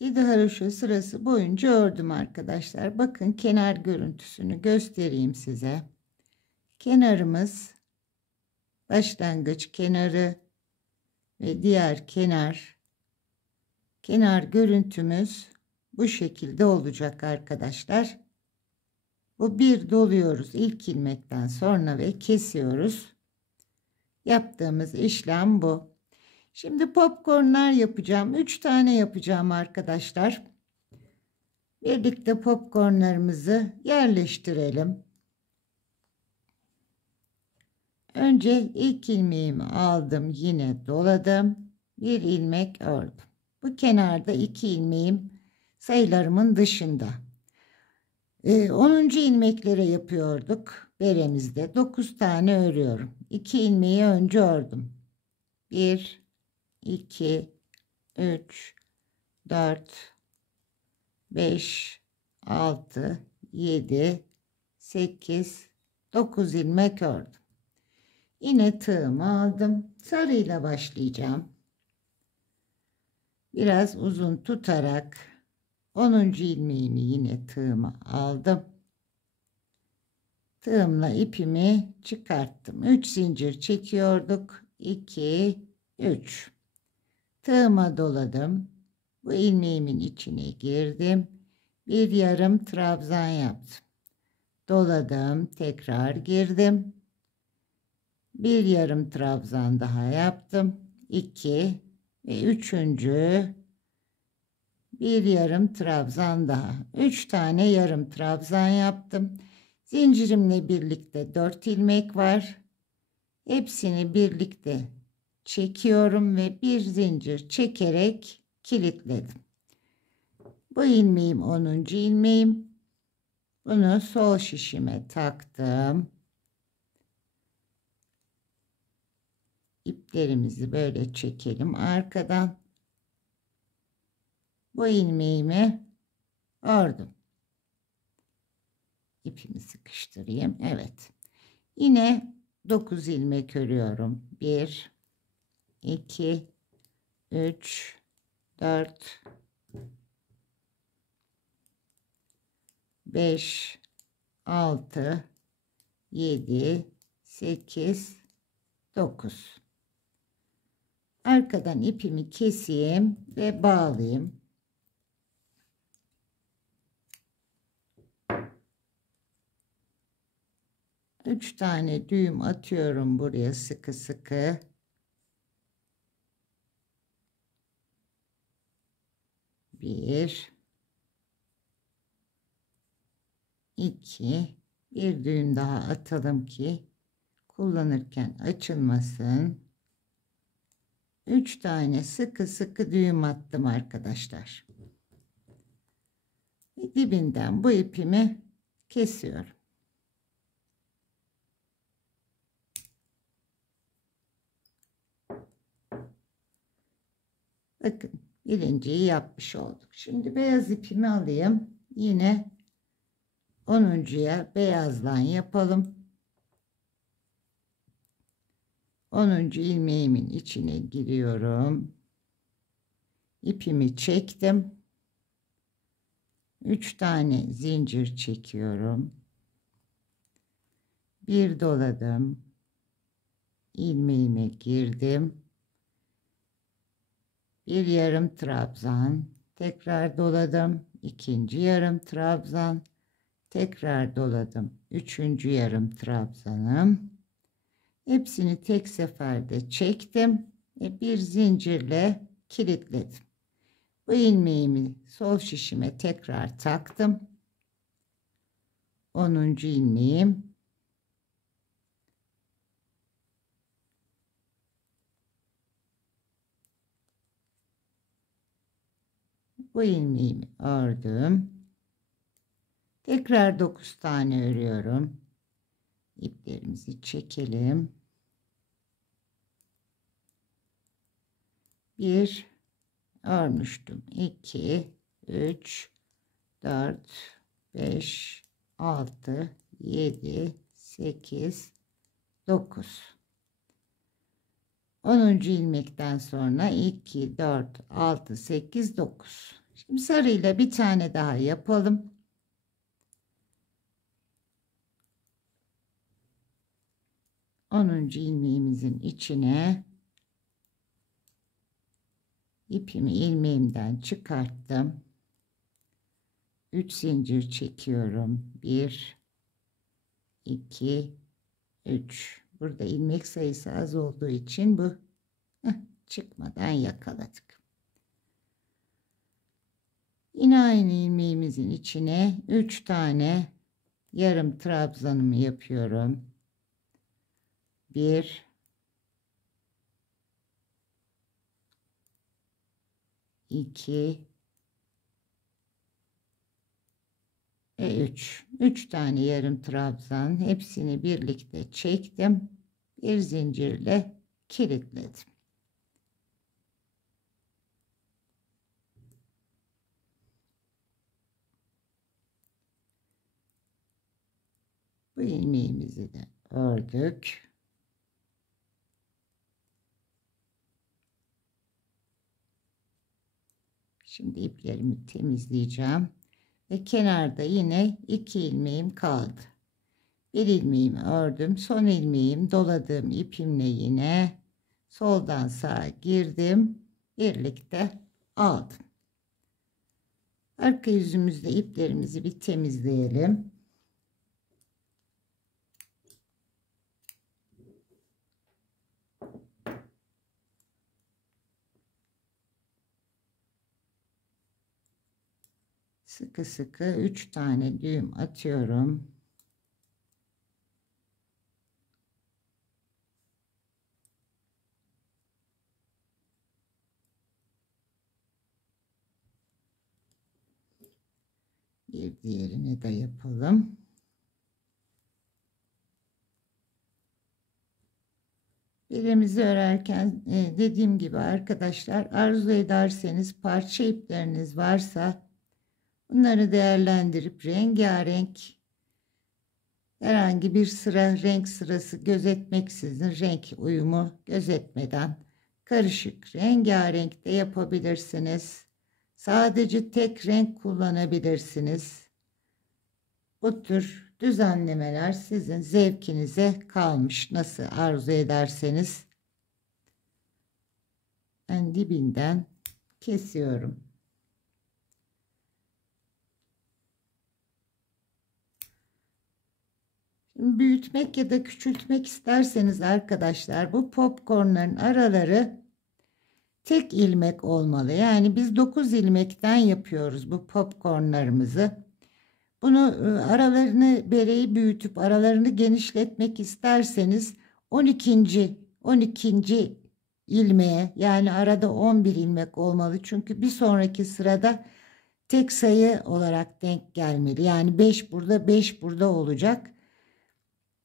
7 haroşa sırası boyunca ördüm arkadaşlar. Bakın kenar görüntüsünü göstereyim size. Kenarımız, başlangıç kenarı ve diğer kenar görüntümüz bu şekilde olacak arkadaşlar. Bu bir doluyoruz ilk ilmekten sonra ve kesiyoruz. Yaptığımız işlem bu. Şimdi popcornlar yapacağım. 3 tane yapacağım arkadaşlar. Birlikte popcornlarımızı yerleştirelim. Önce ilk ilmeğimi aldım, yine doladım. Bir ilmek ördüm. Bu kenarda 2 ilmeğim sayılarımın dışında. 10. ilmeklere yapıyorduk. Beremizde 9 tane örüyorum. 2 ilmeği önce ördüm. 1, 2, 3, 4, 5, 6, 7, 8, 9 ilmek ördüm. Yine tığımı aldım. Sarıyla başlayacağım. Biraz uzun tutarak 10. ilmeğimi yine tığıma aldım. Tığımla ipimi çıkarttım. 3 zincir çekiyorduk. 2, 3. Tığıma doladım. Bu ilmeğimin içine girdim. Bir yarım trabzan yaptım. Doladım. Tekrar girdim. Bir yarım trabzan daha yaptım. 2 ve 3. bir yarım trabzan daha. 3 tane yarım trabzan yaptım. Zincirimle birlikte 4 ilmek var. Hepsini birlikte çekiyorum ve bir zincir çekerek kilitledim. Bu ilmeğim 10. ilmeğim. Bunu sol şişime taktım. İplerimizi böyle çekelim arkadan. Bu ilmeğimi ördüm. İpimi sıkıştırayım. Evet. Yine 9 ilmek örüyorum. 1, 2, 3, 4, 5, 6, 7, 8, 9. Arkadan ipimi keseyim ve bağlayayım. Üç tane düğüm atıyorum buraya sıkı sıkı. Bir, iki, bir düğüm daha atalım ki kullanırken açılmasın. 3 tane sıkı sıkı düğüm attım arkadaşlar. Dibinden bu ipimi kesiyorum. Bakın birinciyi yapmış olduk. Şimdi beyaz ipimi alayım. Yine 10'uncuya beyazdan yapalım. 10. ilmeğimin içine giriyorum. İpimi çektim. 3 tane zincir çekiyorum. Bir doladım. İlmeğime girdim. Bir yarım trabzan. Tekrar doladım. İkinci yarım trabzan. Tekrar doladım. Üçüncü yarım trabzanım. Hepsini tek seferde çektim ve bir zincirle kilitledim. Bu ilmeğimi sol şişime tekrar taktım. 10. ilmeğim. Bu ilmeğimi ördüm. Tekrar 9 tane örüyorum. İplerimizi çekelim. 1 örmüştüm. 2, 3, 4, 5, 6, 7, 8, 9. 10. ilmekten sonra 2, 4, 6, 8, 9. Şimdi sarıyla bir tane daha yapalım. Onuncu ilmeğimizin içine ipimi ilmeğimden çıkarttım. 3 zincir çekiyorum. 1, 2, 3. Burada ilmek sayısı az olduğu için bu çıkmadan yakaladık. Yine aynı ilmeğimizin içine 3 tane yarım trabzanımı yapıyorum. 1, 2 ve 3. 3 tane yarım trabzan, hepsini birlikte çektim. Bir zincirle kilitledim. Bu ilmeğimizi de ördük. Şimdi iplerimi temizleyeceğim ve kenarda yine 2 ilmeğim kaldı. Bir ilmeğimi ördüm. Son ilmeğim doladığım ipimle yine soldan sağa girdim. Birlikte aldım. Arka yüzümüzde iplerimizi bir temizleyelim. Sıkı sıkı 3 tane düğüm atıyorum. Bir diğerini de yapalım. Belimizi örerken dediğim gibi arkadaşlar, arzu ederseniz parça ipleriniz varsa bunları değerlendirip rengarenk, herhangi bir renk sırası gözetmeksizin, renk uyumu gözetmeden karışık rengarenk de yapabilirsiniz. Sadece tek renk kullanabilirsiniz. Bu tür düzenlemeler sizin zevkinize kalmış. Nasıl arzu ederseniz. Ben dibinden kesiyorum. Şimdi büyütmek ya da küçültmek isterseniz arkadaşlar, bu popcornların araları tek ilmek olmalı. Yani biz 9 ilmekten yapıyoruz bu popcornlarımızı. Bunu aralarını, bereyi büyütüp aralarını genişletmek isterseniz 12. ilmeğe, yani arada 11 ilmek olmalı. Çünkü bir sonraki sırada tek sayı olarak denk gelmeli. Yani 5 burada 5 burada olacak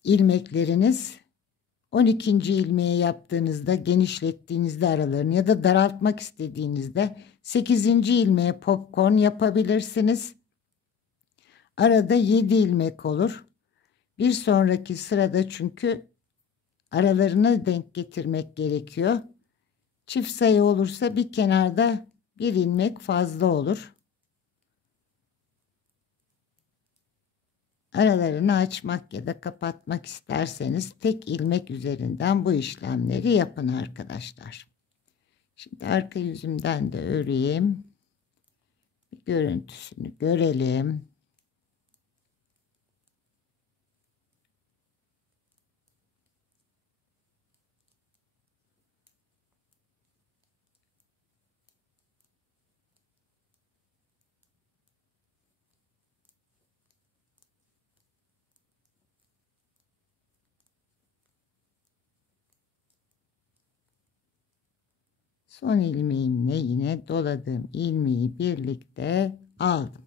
ilmekleriniz. 12. ilmeği yaptığınızda, genişlettiğinizde aralarını ya da daraltmak istediğinizde 8. ilmeğe popcorn yapabilirsiniz. Arada 7 ilmek olur. Bir sonraki sırada çünkü aralarını denk getirmek gerekiyor. Çift sayı olursa bir kenarda bir ilmek fazla olur. Aralarını açmak ya da kapatmak isterseniz tek ilmek üzerinden bu işlemleri yapın arkadaşlar. Şimdi arka yüzümden de öreyim. Görüntüsünü görelim. Son ilmeğimle yine doladığım ilmeği birlikte aldım.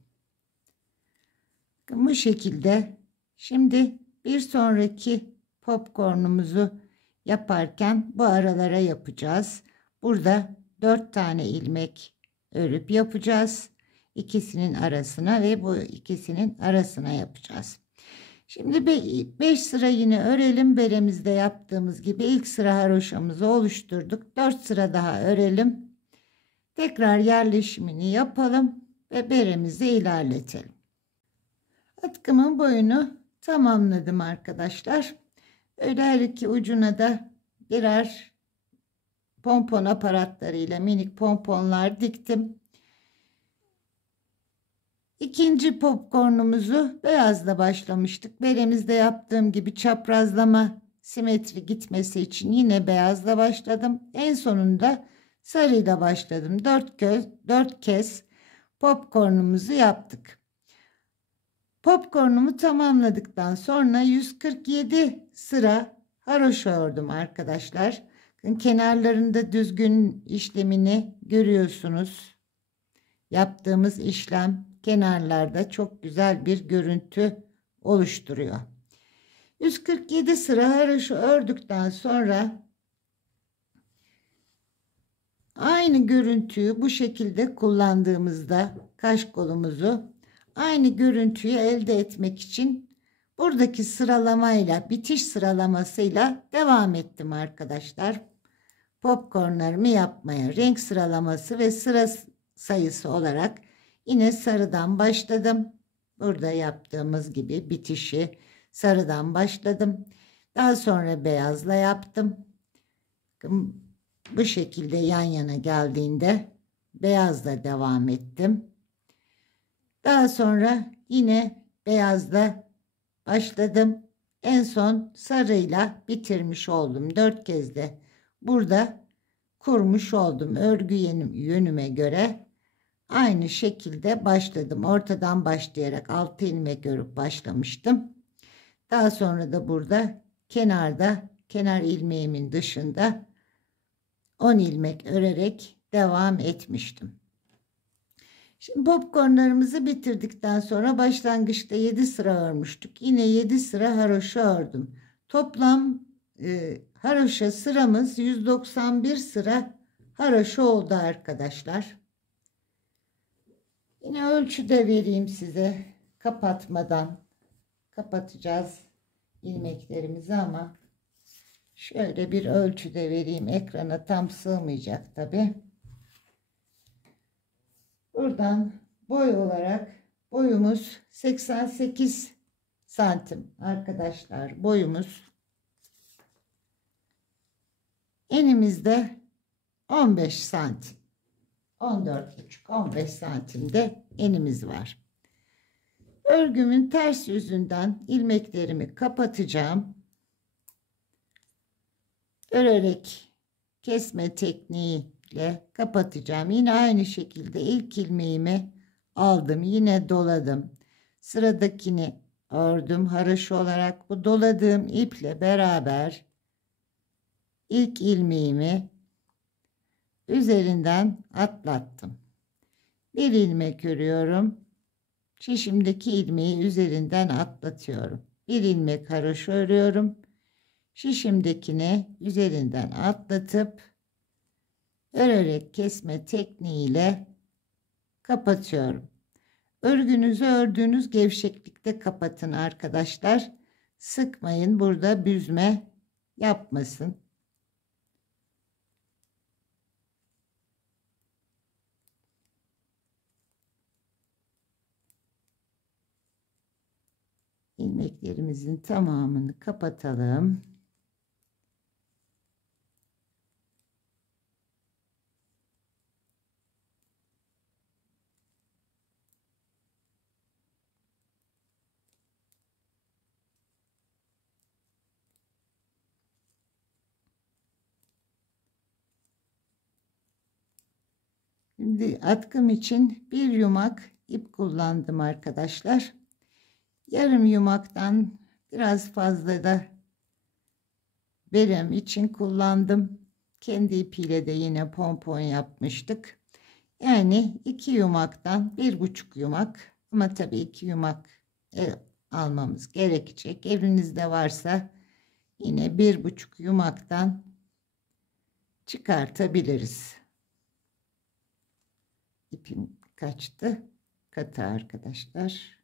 Bu şekilde şimdi bir sonraki popcornumuzu yaparken bu aralara yapacağız. Burada 4 tane ilmek örüp yapacağız. İkisinin arasına ve bu ikisinin arasına yapacağız. Şimdi 5 sıra yine örelim. Beremizde yaptığımız gibi ilk sıra haroşamızı oluşturduk. 4 sıra daha örelim. Tekrar yerleşimini yapalım ve beremizi ilerletelim. Atkımın boyunu tamamladım arkadaşlar. Öyle her iki ucuna da birer pompon aparatlarıyla minik pomponlar diktim. İkinci popcornumuzu beyazla başlamıştık. Beremizde yaptığım gibi çaprazlama simetri gitmesi için yine beyazla başladım. En sonunda sarıyla başladım. 4 kez popcornumuzu yaptık. Popcornumu tamamladıktan sonra 147 sıra haroşa ördüm arkadaşlar. Kenarlarında düzgün işlemini görüyorsunuz. Yaptığımız işlem kenarlarda çok güzel bir görüntü oluşturuyor. 147 sıra haroşa ördükten sonra aynı görüntüyü bu şekilde kullandığımızda kaş kolumuzu aynı görüntüyü elde etmek için buradaki sıralamayla, bitiş sıralamasıyla devam ettim arkadaşlar. Popcornlarımı yapmaya renk sıralaması ve sıra sayısı olarak yine sarıdan başladım. Burada yaptığımız gibi bitişi sarıdan başladım. Daha sonra beyazla yaptım. Bu şekilde yan yana geldiğinde beyazla devam ettim. Daha sonra yine beyazla başladım. En son sarıyla bitirmiş oldum. 4 kez de burada kurmuş oldum. Örgü yönüme göre aynı şekilde başladım. Ortadan başlayarak 6 ilmek örüp başlamıştım. Daha sonra da burada kenarda, kenar ilmeğimin dışında 10 ilmek örerek devam etmiştim. Şimdi popcornlarımızı bitirdikten sonra başlangıçta 7 sıra örmüştük. Yine 7 sıra haroşa ördüm. Toplam haroşa sıramız 191 sıra haroşa oldu arkadaşlar. Yine ölçü de vereyim size kapatmadan. Kapatacağız ilmeklerimizi ama şöyle bir ölçü de vereyim. Ekrana tam sığmayacak tabi. Buradan boy olarak boyumuz 88 santim arkadaşlar. Boyumuz. Enimizde 15 santim. 14,5-15 santimde enimiz var. Örgümün ters yüzünden ilmeklerimi kapatacağım. Örerek kesme tekniğiyle kapatacağım. Yine aynı şekilde ilk ilmeğimi aldım. Yine doladım. Sıradakini ördüm. Haroşa olarak bu doladığım iple beraber ilk ilmeğimi üzerinden atlattım. Bir ilmek örüyorum. Şişimdeki ilmeği üzerinden atlatıyorum. Bir ilmek haroşa örüyorum. Şişimdekini üzerinden atlatıp örerek kesme tekniğiyle kapatıyorum. Örgünüzü ördüğünüz gevşeklikte kapatın arkadaşlar. Sıkmayın, burada büzme yapmasın. İlmeklerimizin tamamını kapatalım. Şimdi atkım için bir yumak ip kullandım arkadaşlar. Yarım yumaktan biraz fazla da berem için kullandım. Kendi ipiyle de yine pompon yapmıştık. Yani 2 yumaktan 1,5 yumak, ama tabii 2 yumak almamız gerekecek. Elinizde varsa yine 1,5 yumaktan çıkartabiliriz. İpim kaçtı. Katı arkadaşlar.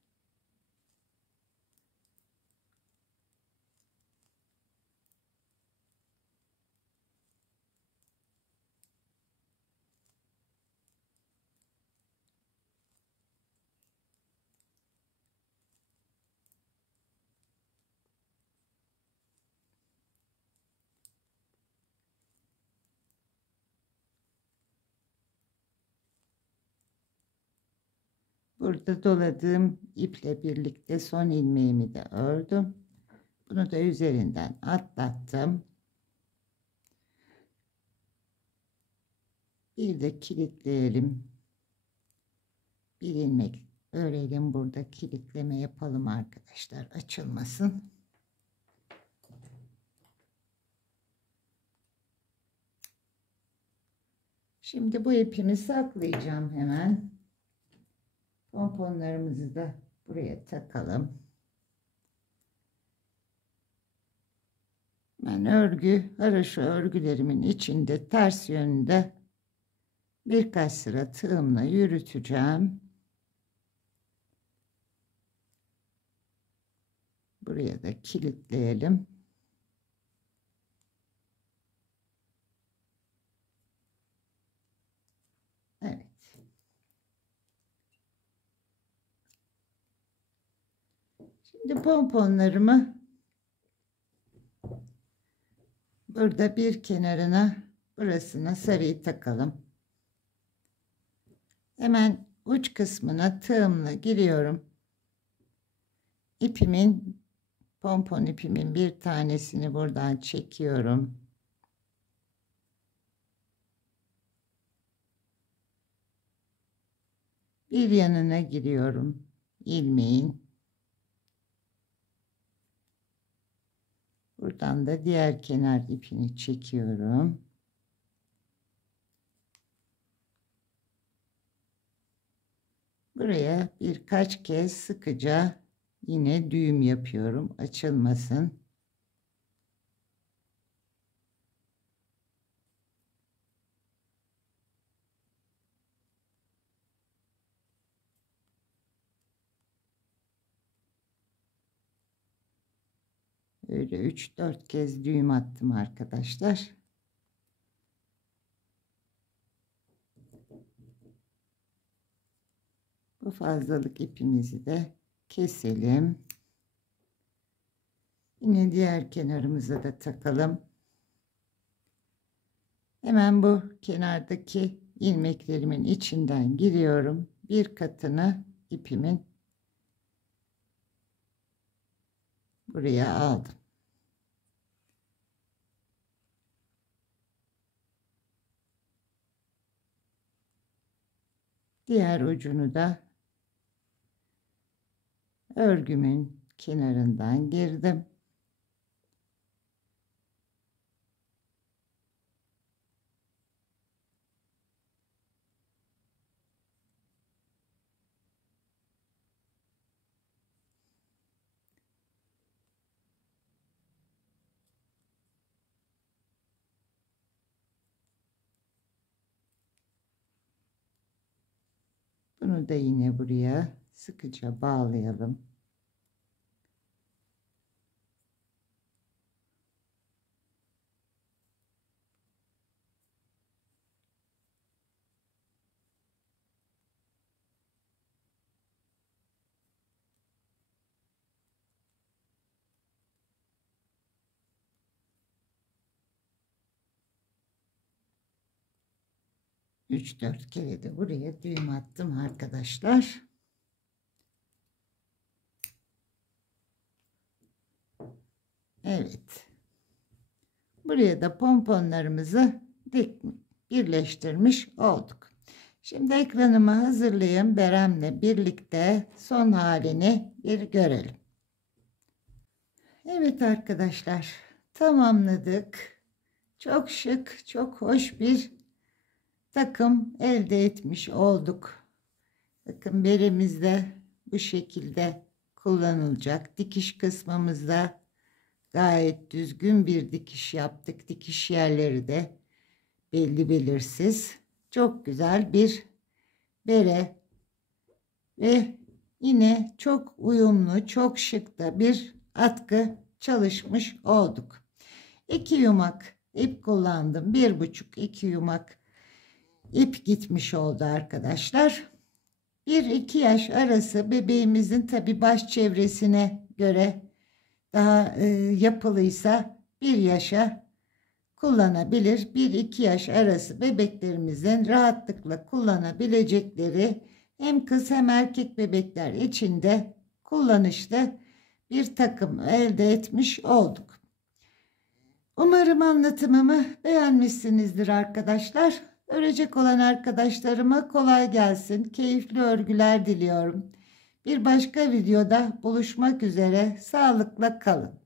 Burada doladığım iple birlikte son ilmeğimi de ördüm. Bunu da üzerinden atlattım. Bir de kilitleyelim. Bir ilmek örelim, burada kilitleme yapalım arkadaşlar, açılmasın. Şimdi bu ipimi saklayacağım hemen. Pomponlarımızı da buraya takalım. Ben haroşa örgülerimin içinde ters yönünde birkaç sıra tığımla yürüteceğim. Buraya da kilitleyelim. Evet. Şimdi pomponlarımı burada bir kenarına, burasına sarıyı takalım. Hemen uç kısmına tığımla giriyorum. Pompon ipimin bir tanesini buradan çekiyorum. Bir yanına giriyorum ilmeğin. Buradan da diğer kenar ipini çekiyorum. Buraya birkaç kez sıkıca yine düğüm yapıyorum, açılmasın. Öyle 3-4 kez düğüm attım arkadaşlar. Bu fazlalık ipimizi de keselim. Yine diğer kenarımıza da takalım. Hemen bu kenardaki ilmeklerimin içinden giriyorum. Bir katını ipimin buraya aldım. Diğer ucunu da örgümün kenarından girdim. Bunu da yine buraya sıkıca bağlayalım. Üç dört kere de buraya düğüm attım arkadaşlar. Evet. Buraya da pomponlarımızı birleştirmiş olduk. Şimdi ekranımı hazırlayayım. Berem'le birlikte son halini bir görelim. Evet arkadaşlar, tamamladık. Çok şık, çok hoş bir takım elde etmiş olduk. Bakın, beremiz de bu şekilde kullanılacak. Dikiş kısmımızda gayet düzgün bir dikiş yaptık. Dikiş yerleri de belli belirsiz. Çok güzel bir bere ve yine çok uyumlu, çok şık da bir atkı çalışmış olduk. 2 yumak ip kullandım. 1,5-2 yumak ip gitmiş oldu arkadaşlar. 1-2 yaş arası bebeğimizin tabi baş çevresine göre daha yapılıysa 1 yaşa kullanabilir. 1-2 yaş arası bebeklerimizin rahatlıkla kullanabilecekleri hem kız hem erkek bebekler için de kullanışlı bir takım elde etmiş olduk. Umarım anlatımımı beğenmişsinizdir arkadaşlar. Örecek olan arkadaşlarıma kolay gelsin, keyifli örgüler diliyorum. Bir başka videoda buluşmak üzere, sağlıkla kalın.